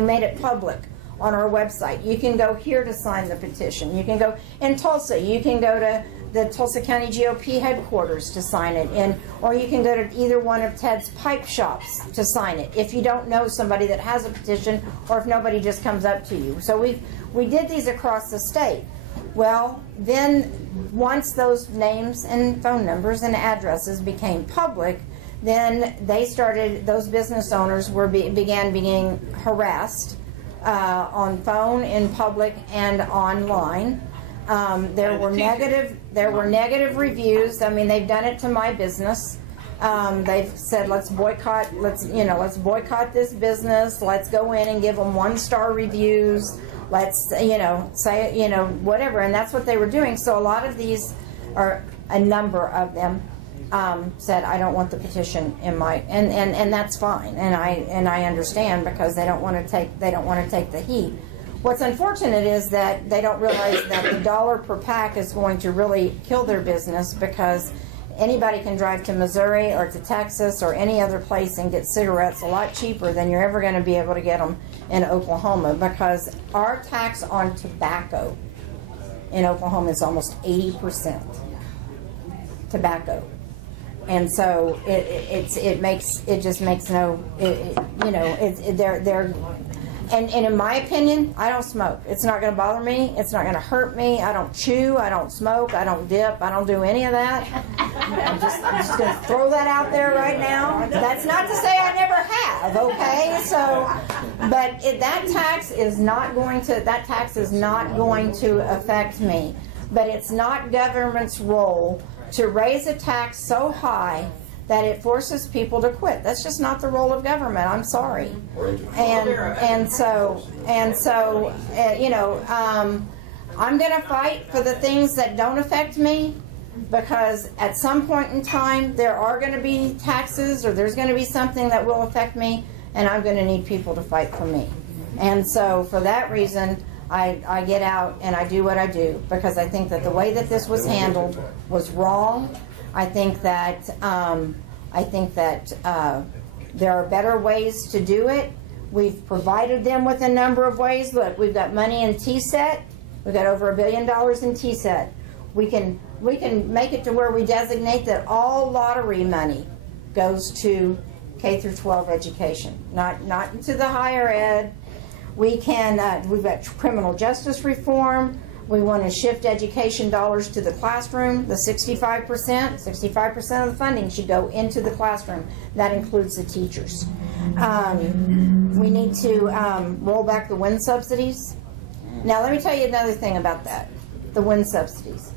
made it public on our website. You can go here to sign the petition. You can go in Tulsa. You can go to the Tulsa County GOP headquarters to sign it, or you can go to either one of Ted's pipe shops to sign it if you don't know somebody that has a petition, or if nobody just comes up to you. So we did these across the state. Well, then once those names and phone numbers and addresses became public, then those business owners began being harassed on phone, in public, and online. There were negative reviews. I mean, they've done it to my business. They've said, let's boycott this business. Let's go in and give them 1-star reviews. Let's say whatever. And that's what they were doing. So a lot of these, are a number of them, said, I don't want the petition in my, and that's fine, and I understand, because they don't want to take the heat. What's unfortunate is that they don't realize that the dollar per pack is going to really kill their business, because anybody can drive to Missouri or to Texas or any other place and get cigarettes a lot cheaper than you're ever going to be able to get them in Oklahoma, because our tax on tobacco in Oklahoma is almost 80%. Tobacco. And so and in my opinion, I don't smoke. It's not going to bother me. It's not going to hurt me. I don't chew. I don't smoke. I don't dip. I don't do any of that. I'm just going to throw that out there right now. That's not to say I never have. Okay, so, but that tax is not going to affect me. but it's not government's role to raise a tax so high that it forces people to quit. That's just not the role of government. I'm sorry. And so you know, I'm going to fight for the things that don't affect me, because at some point in time there are going to be taxes, or there's going to be something that will affect me, and I'm going to need people to fight for me. And so for that reason, I get out and I do what I do, because I think that the way that this was handled was wrong. I think that there are better ways to do it. We've provided them with a number of ways. Look, we've got money in TSET. We've got over $1 billion in TSET. We can make it to where we designate that all lottery money goes to K through 12 education, not into the higher ed. We can. We've got criminal justice reform. We want to shift education dollars to the classroom. The 65% of the funding should go into the classroom. That includes the teachers. We need to roll back the wind subsidies. Now, let me tell you another thing about that, the wind subsidies.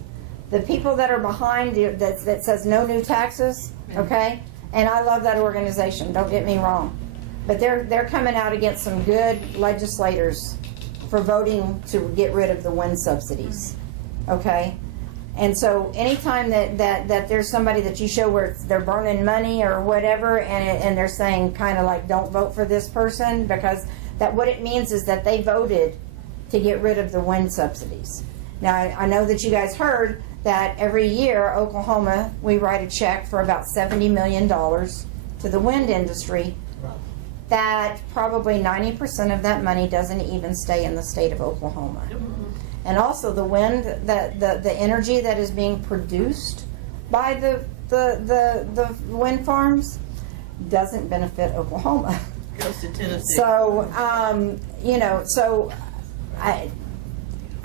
The people that are behind that says no new taxes, okay? And I love that organization, don't get me wrong. But they're coming out against some good legislators for voting to get rid of the wind subsidies, okay? And so anytime that there's somebody that you show where they're burning money or whatever, and they're saying kind of like, don't vote for this person, because that what it means is that they voted to get rid of the wind subsidies. Now, I know that you guys heard that every year, Oklahoma, we write a check for about $70 million to the wind industry. That probably 90% of that money doesn't even stay in the state of Oklahoma. And also the wind, the energy that is being produced by the wind farms doesn't benefit Oklahoma. Goes to Tennessee. So, you know, so I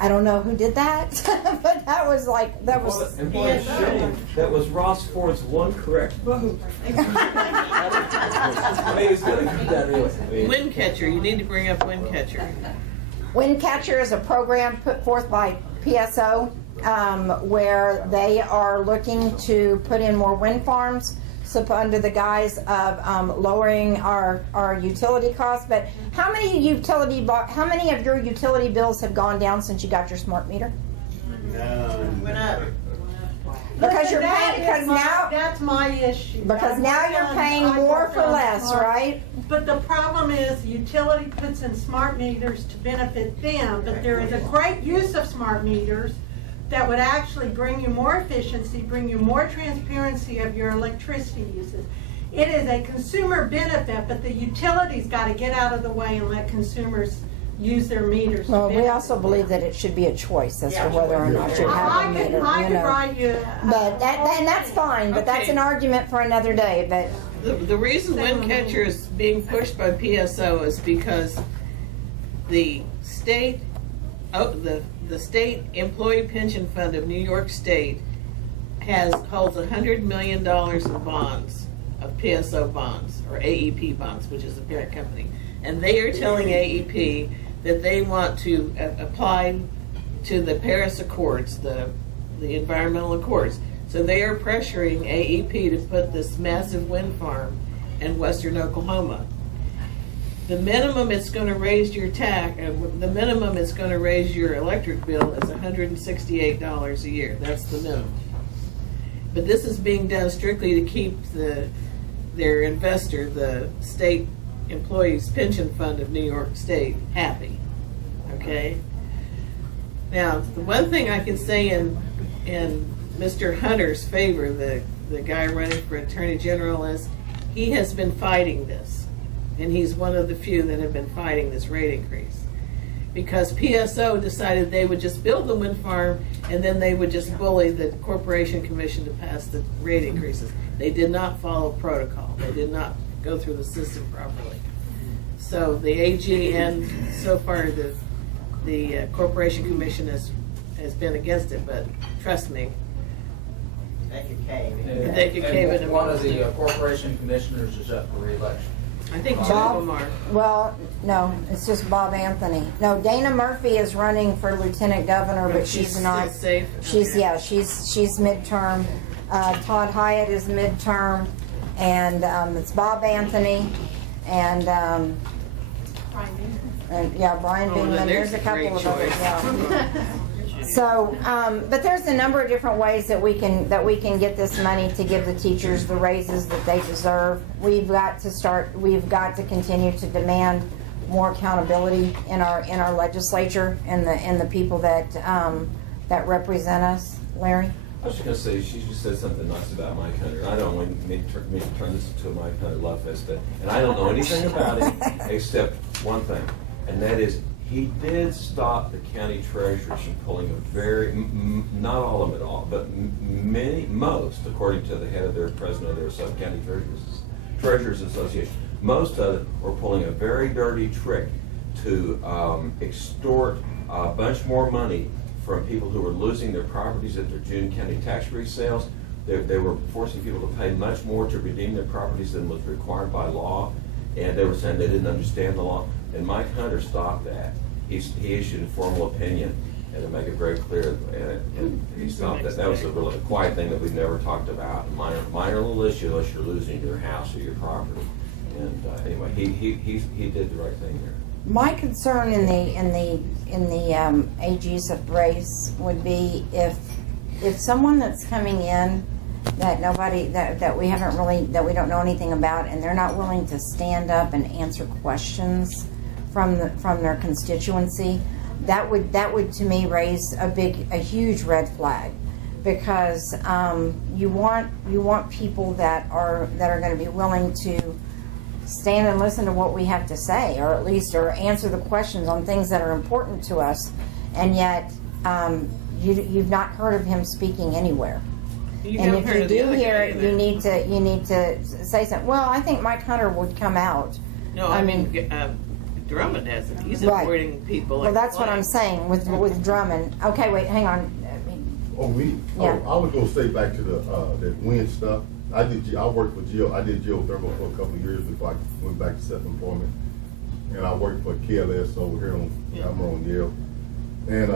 don't know who did that, but that was like, that was... And what a shame. That was Ross Ford's one correct vote. I mean, he's going to do that anyway. Windcatcher, you need to bring up Windcatcher. Windcatcher is a program put forth by PSO where they are looking to put in more wind farms, so under the guise of lowering our utility costs. But how many of your utility bills have gone down since you got your smart meter? Went up. Because you're paying, because now that's my issue. Because now you're paying more for less, right? But the problem is, utility puts in smart meters to benefit them, but there is a great use of smart meters that would actually bring you more efficiency, bring you more transparency of your electricity uses. It is a consumer benefit, but the utilities got to get out of the way and let consumers use their meters. Well, we also believe that it should be a choice as to whether or not you have a meter. I could write you. But and that's fine. But that's an argument for another day. But the reason Windcatcher is being pushed by PSO is because the state, the state employee pension fund of New York State holds $100 million in bonds, of PSO bonds or AEP bonds, which is the parent company, and they are telling AEP that they want to apply to the Paris Accords, the environmental accords. So they are pressuring AEP to put this massive wind farm in western Oklahoma. The minimum it's going to raise your the minimum it's going to raise your electric bill is $168 a year. That's the minimum. But this is being done strictly to keep their investor, the state employees pension fund of New York State, happy. Okay. Now, the one thing I can say in Mr. Hunter's favor, the guy running for Attorney General, is he has been fighting this, and he's one of the few that have been fighting this rate increase, because PSO decided they would just build the wind farm and then they would just bully the Corporation Commission to pass the rate increases. They did not follow protocol. They did not go through the system properly. So the AG and so far the Corporation Commission has been against it, but trust me, they could cave. They could cave in a One of the corporation commissioners is up for re-election. I think two Bob, of them are. well, no, it's just Bob Anthony. No, Dana Murphy is running for lieutenant governor, but she's not. Still safe? She's Okay. yeah, she's midterm. Todd Hyatt is midterm, and it's Bob Anthony, and yeah, Brian Oh, Bingman. there's There's a a couple great of others. choice. Yeah. So, but there's a number of different ways that we can get this money to give the teachers the raises that they deserve. We've got to continue to demand more accountability in our legislature and the people that that represent us. Larry? I was just going to say, she just said something nice about Mike Hunter. I don't want me to turn this into a Mike Hunter love fest, and I don't know anything about him except one thing, and that is he did stop the county treasurers from pulling a very, not all of them at all, but most, according to the head of their president of their County Treasurers Association, most of them were pulling a very dirty trick to extort a bunch more money from people who were losing their properties at their June County tax resales. They were forcing people to pay much more to redeem their properties than was required by law, and they were saying they didn't understand the law. And Mike Hunter stopped that. He issued a formal opinion and to make it very clear, and he stopped that. That was a really quiet thing that we've never talked about. Minor little issue unless you're losing your house or your property. And anyway, he did the right thing there. My concern in the AG's race would be if someone that's coming in that we haven't really, that we don't know anything about, and they're not willing to stand up and answer questions from their constituency, that would to me raise a huge red flag, because you want people that are going to be willing to stand and listen to what we have to say, or at least answer the questions on things that are important to us, and yet you've not heard of him speaking anywhere. And if you do hear it, you need to say something. Well, I think Mike Hunter would come out. No, I mean Drummond hasn't. He's avoiding people. Well, that's what I'm saying with Drummond. Okay, wait, hang on. Oh, me? Yeah. Oh, I was gonna say back to the wind stuff. I worked for I did geothermal for a couple of years before I went back to self-employment, and I worked for KLS over here I'm on Yale, and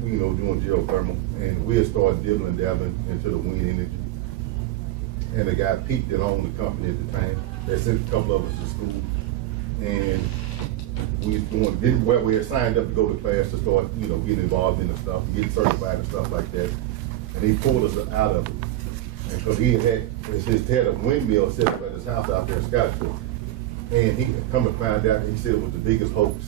doing geothermal, and we had started dibbling and dabbling into the wind energy. And the guy Pete that owned the company at the time, that sent a couple of us to school, and we had signed up to go to class to start, getting involved in the stuff, and getting certified and stuff like that. And he pulled us out of it. And because he had a windmill set up at his house out there in Scottsdale. And he come to find out, he said it was the biggest hoax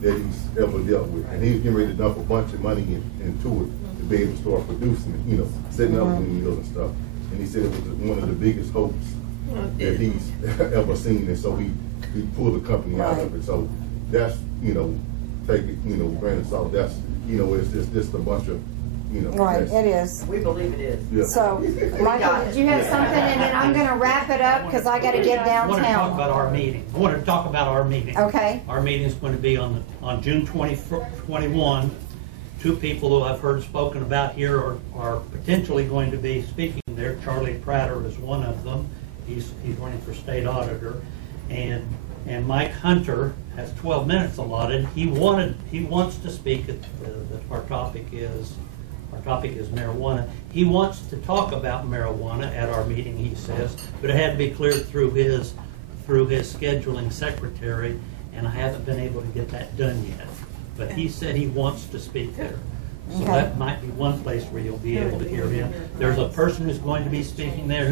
that he's ever dealt with. And he was getting ready to dump a bunch of money into it to be able to start producing it, setting up windmills and stuff. And he said it was one of the biggest hoax that he's ever seen. And so he pulled the company out of it. So that's, take it, grain of salt. That's, it's just a bunch of, Right, it is. We believe it is. Yeah. So, Michael, did you have something? And then I'm going to wrap it up because I got to get I want to talk downtown. about our meeting. I want to talk about our meeting. Okay. Our meeting is going to be on June 21. Two people who I've heard spoken about here are potentially going to be speaking there. Charlie Prater is one of them. He's running for state auditor, and Mike Hunter has 12 minutes allotted. He wants to speak. Our topic is marijuana. He wants to talk about marijuana at our meeting, he says, but it had to be cleared through his scheduling secretary, and I haven't been able to get that done yet. But he said he wants to speak there. So that might be one place where you'll be able to hear him. There's a person who's going to be speaking there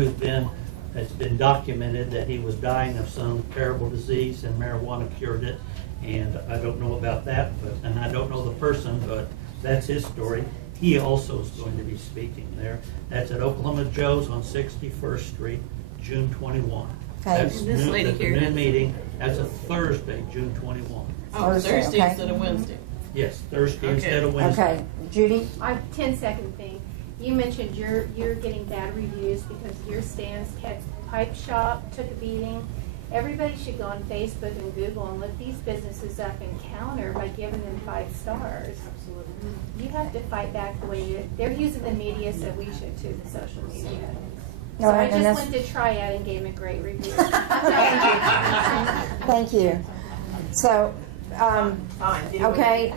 it's been documented that he was dying of some terrible disease and marijuana cured it. And I don't know about that, and I don't know the person, but that's his story. He also is going to be speaking there. That's at Oklahoma Joe's on 61st Street, June 21. Okay. That's And this lady here new has- meeting. That's a Thursday, June 21. Oh, Thursday, Thursday okay. instead of Wednesday. Yes, Thursday Okay. instead of Wednesday. Okay, Judy? I 10-second thing. You mentioned you're getting bad reviews because your Stan's Pipe Shop took a beating. Everybody should go on Facebook and Google and look these businesses up and counter by giving them 5 stars. Absolutely. You have to fight back the way they're using the media, so we should too, the social media. No, So I and just that's- went to Triad and gave him a great review. Thank you. So, okay,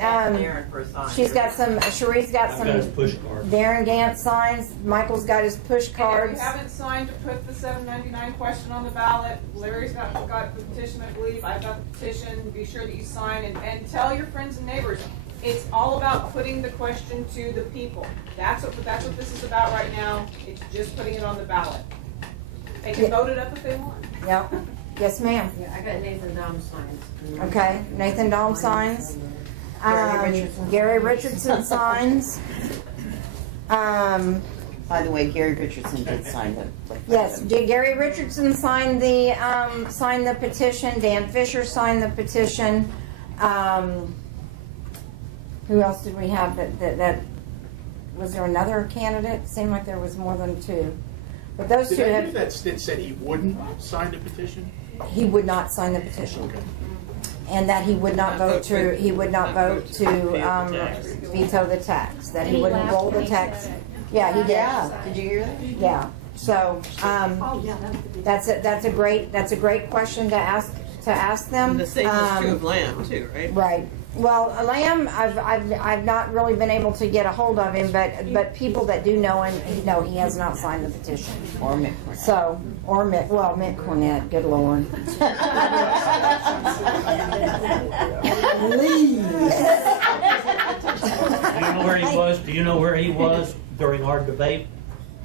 she's got some, Cherie's got some I've got his push cards. Darren Gant signs, Michael's got his push And if cards. you haven't signed to put the 799 question on the ballot, Larry's got the petition, I believe, I've got the petition, be sure that you sign and tell your friends and neighbors. It's all about putting the question to the people. That's what this is about right now. It's just putting it on the ballot. They can vote it up if they want. Yep. Yes, ma'am. Yeah, I got Nathan Dom signs. Okay, Nathan Dahm signs. Gary Richardson signs. By the way, Gary Richardson did sign it. Yes, Gary Richardson signed the petition. Dan Fisher signed the petition. Who else did we have that was there another candidate? Seemed like there was more than two. But those two Did I have. hear that Stitt said he wouldn't sign the petition? He would not sign the petition, and that he would not vote to veto the tax. That he wouldn't roll the tax. Yeah, he did. Yeah. Did you hear that? Yeah. So that's a great question to ask them. The same is true of Lamb too, right? Right. Well, Lamb, I've not really been able to get a hold of him, but people that do know him, no, he has not signed the petition. Or Mick Cornett. So, Mick Cornett, good Lord. Please. Do you know where he was? Do you know where he was during our debate?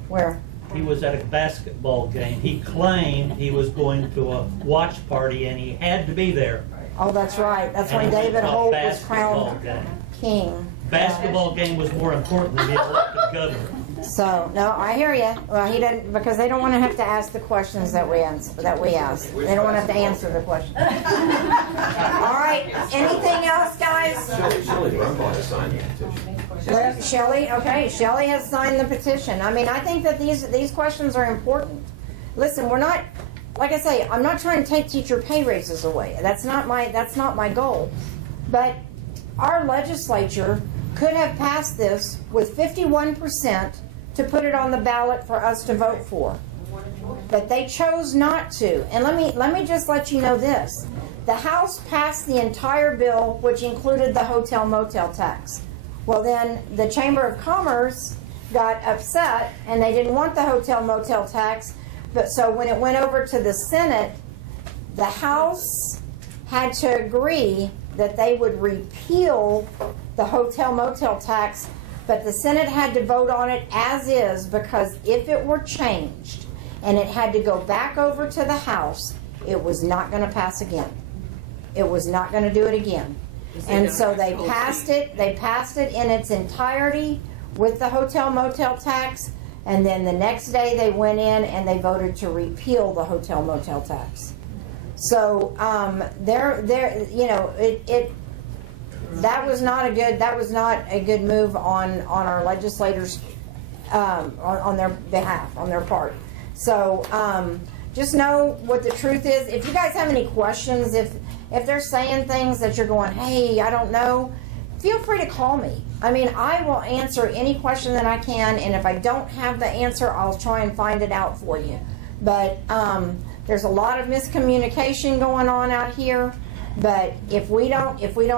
Where? He was at a basketball game. He claimed he was going to a watch party and he had to be there. Oh, that's right. That's when And it David a Holt was basketball crowned game. king. Basketball game was more important than the elected governor. So, no, I hear you. Well, he doesn't, because they don't want to have to ask the questions that we ask. They don't want to have to answer the questions. All right. Anything else, guys? Shelley Brumbaugh has signed the petition. Shelley, okay. Shelley has signed the petition. I mean, I think that these questions are important. Listen, we're not, like I say, I'm not trying to take teacher pay raises away. That's not my goal. But our legislature could have passed this with 51% to put it on the ballot for us to vote for. But they chose not to. And let me just let you know this. The House passed the entire bill, which included the hotel motel tax. Well, then the Chamber of Commerce got upset and they didn't want the hotel motel tax. But so when it went over to the Senate, the House had to agree that they would repeal the hotel motel tax, but the Senate had to vote on it as is, because if it were changed and it had to go back over to the House, it was not going to pass again. It was not going to do it again. And so they passed it. They passed it in its entirety with the hotel motel tax. And then the next day they went in and they voted to repeal the hotel motel tax. So that was not a good move on our legislators on their behalf, on their part. So just know what the truth is. If you guys have any questions, if they're saying things that you're going, hey, I don't know, feel free to call me. I mean, I will answer any question that I can, and if I don't have the answer, I'll try and find it out for you. But there's a lot of miscommunication going on out here. But if we don't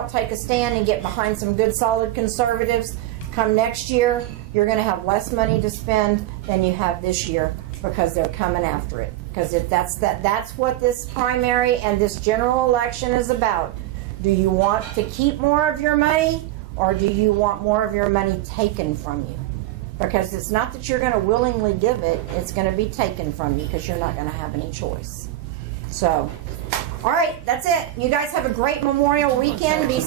take a stand and get behind some good, solid conservatives, come next year, you're going to have less money to spend than you have this year, because they're coming after it. Because that's what this primary and this general election is about. Do you want to keep more of your money, or do you want more of your money taken from you? Because it's not that you're going to willingly give it, it's going to be taken from you, because you're not going to have any choice. So, all right, that's it. You guys have a great Memorial weekend. Be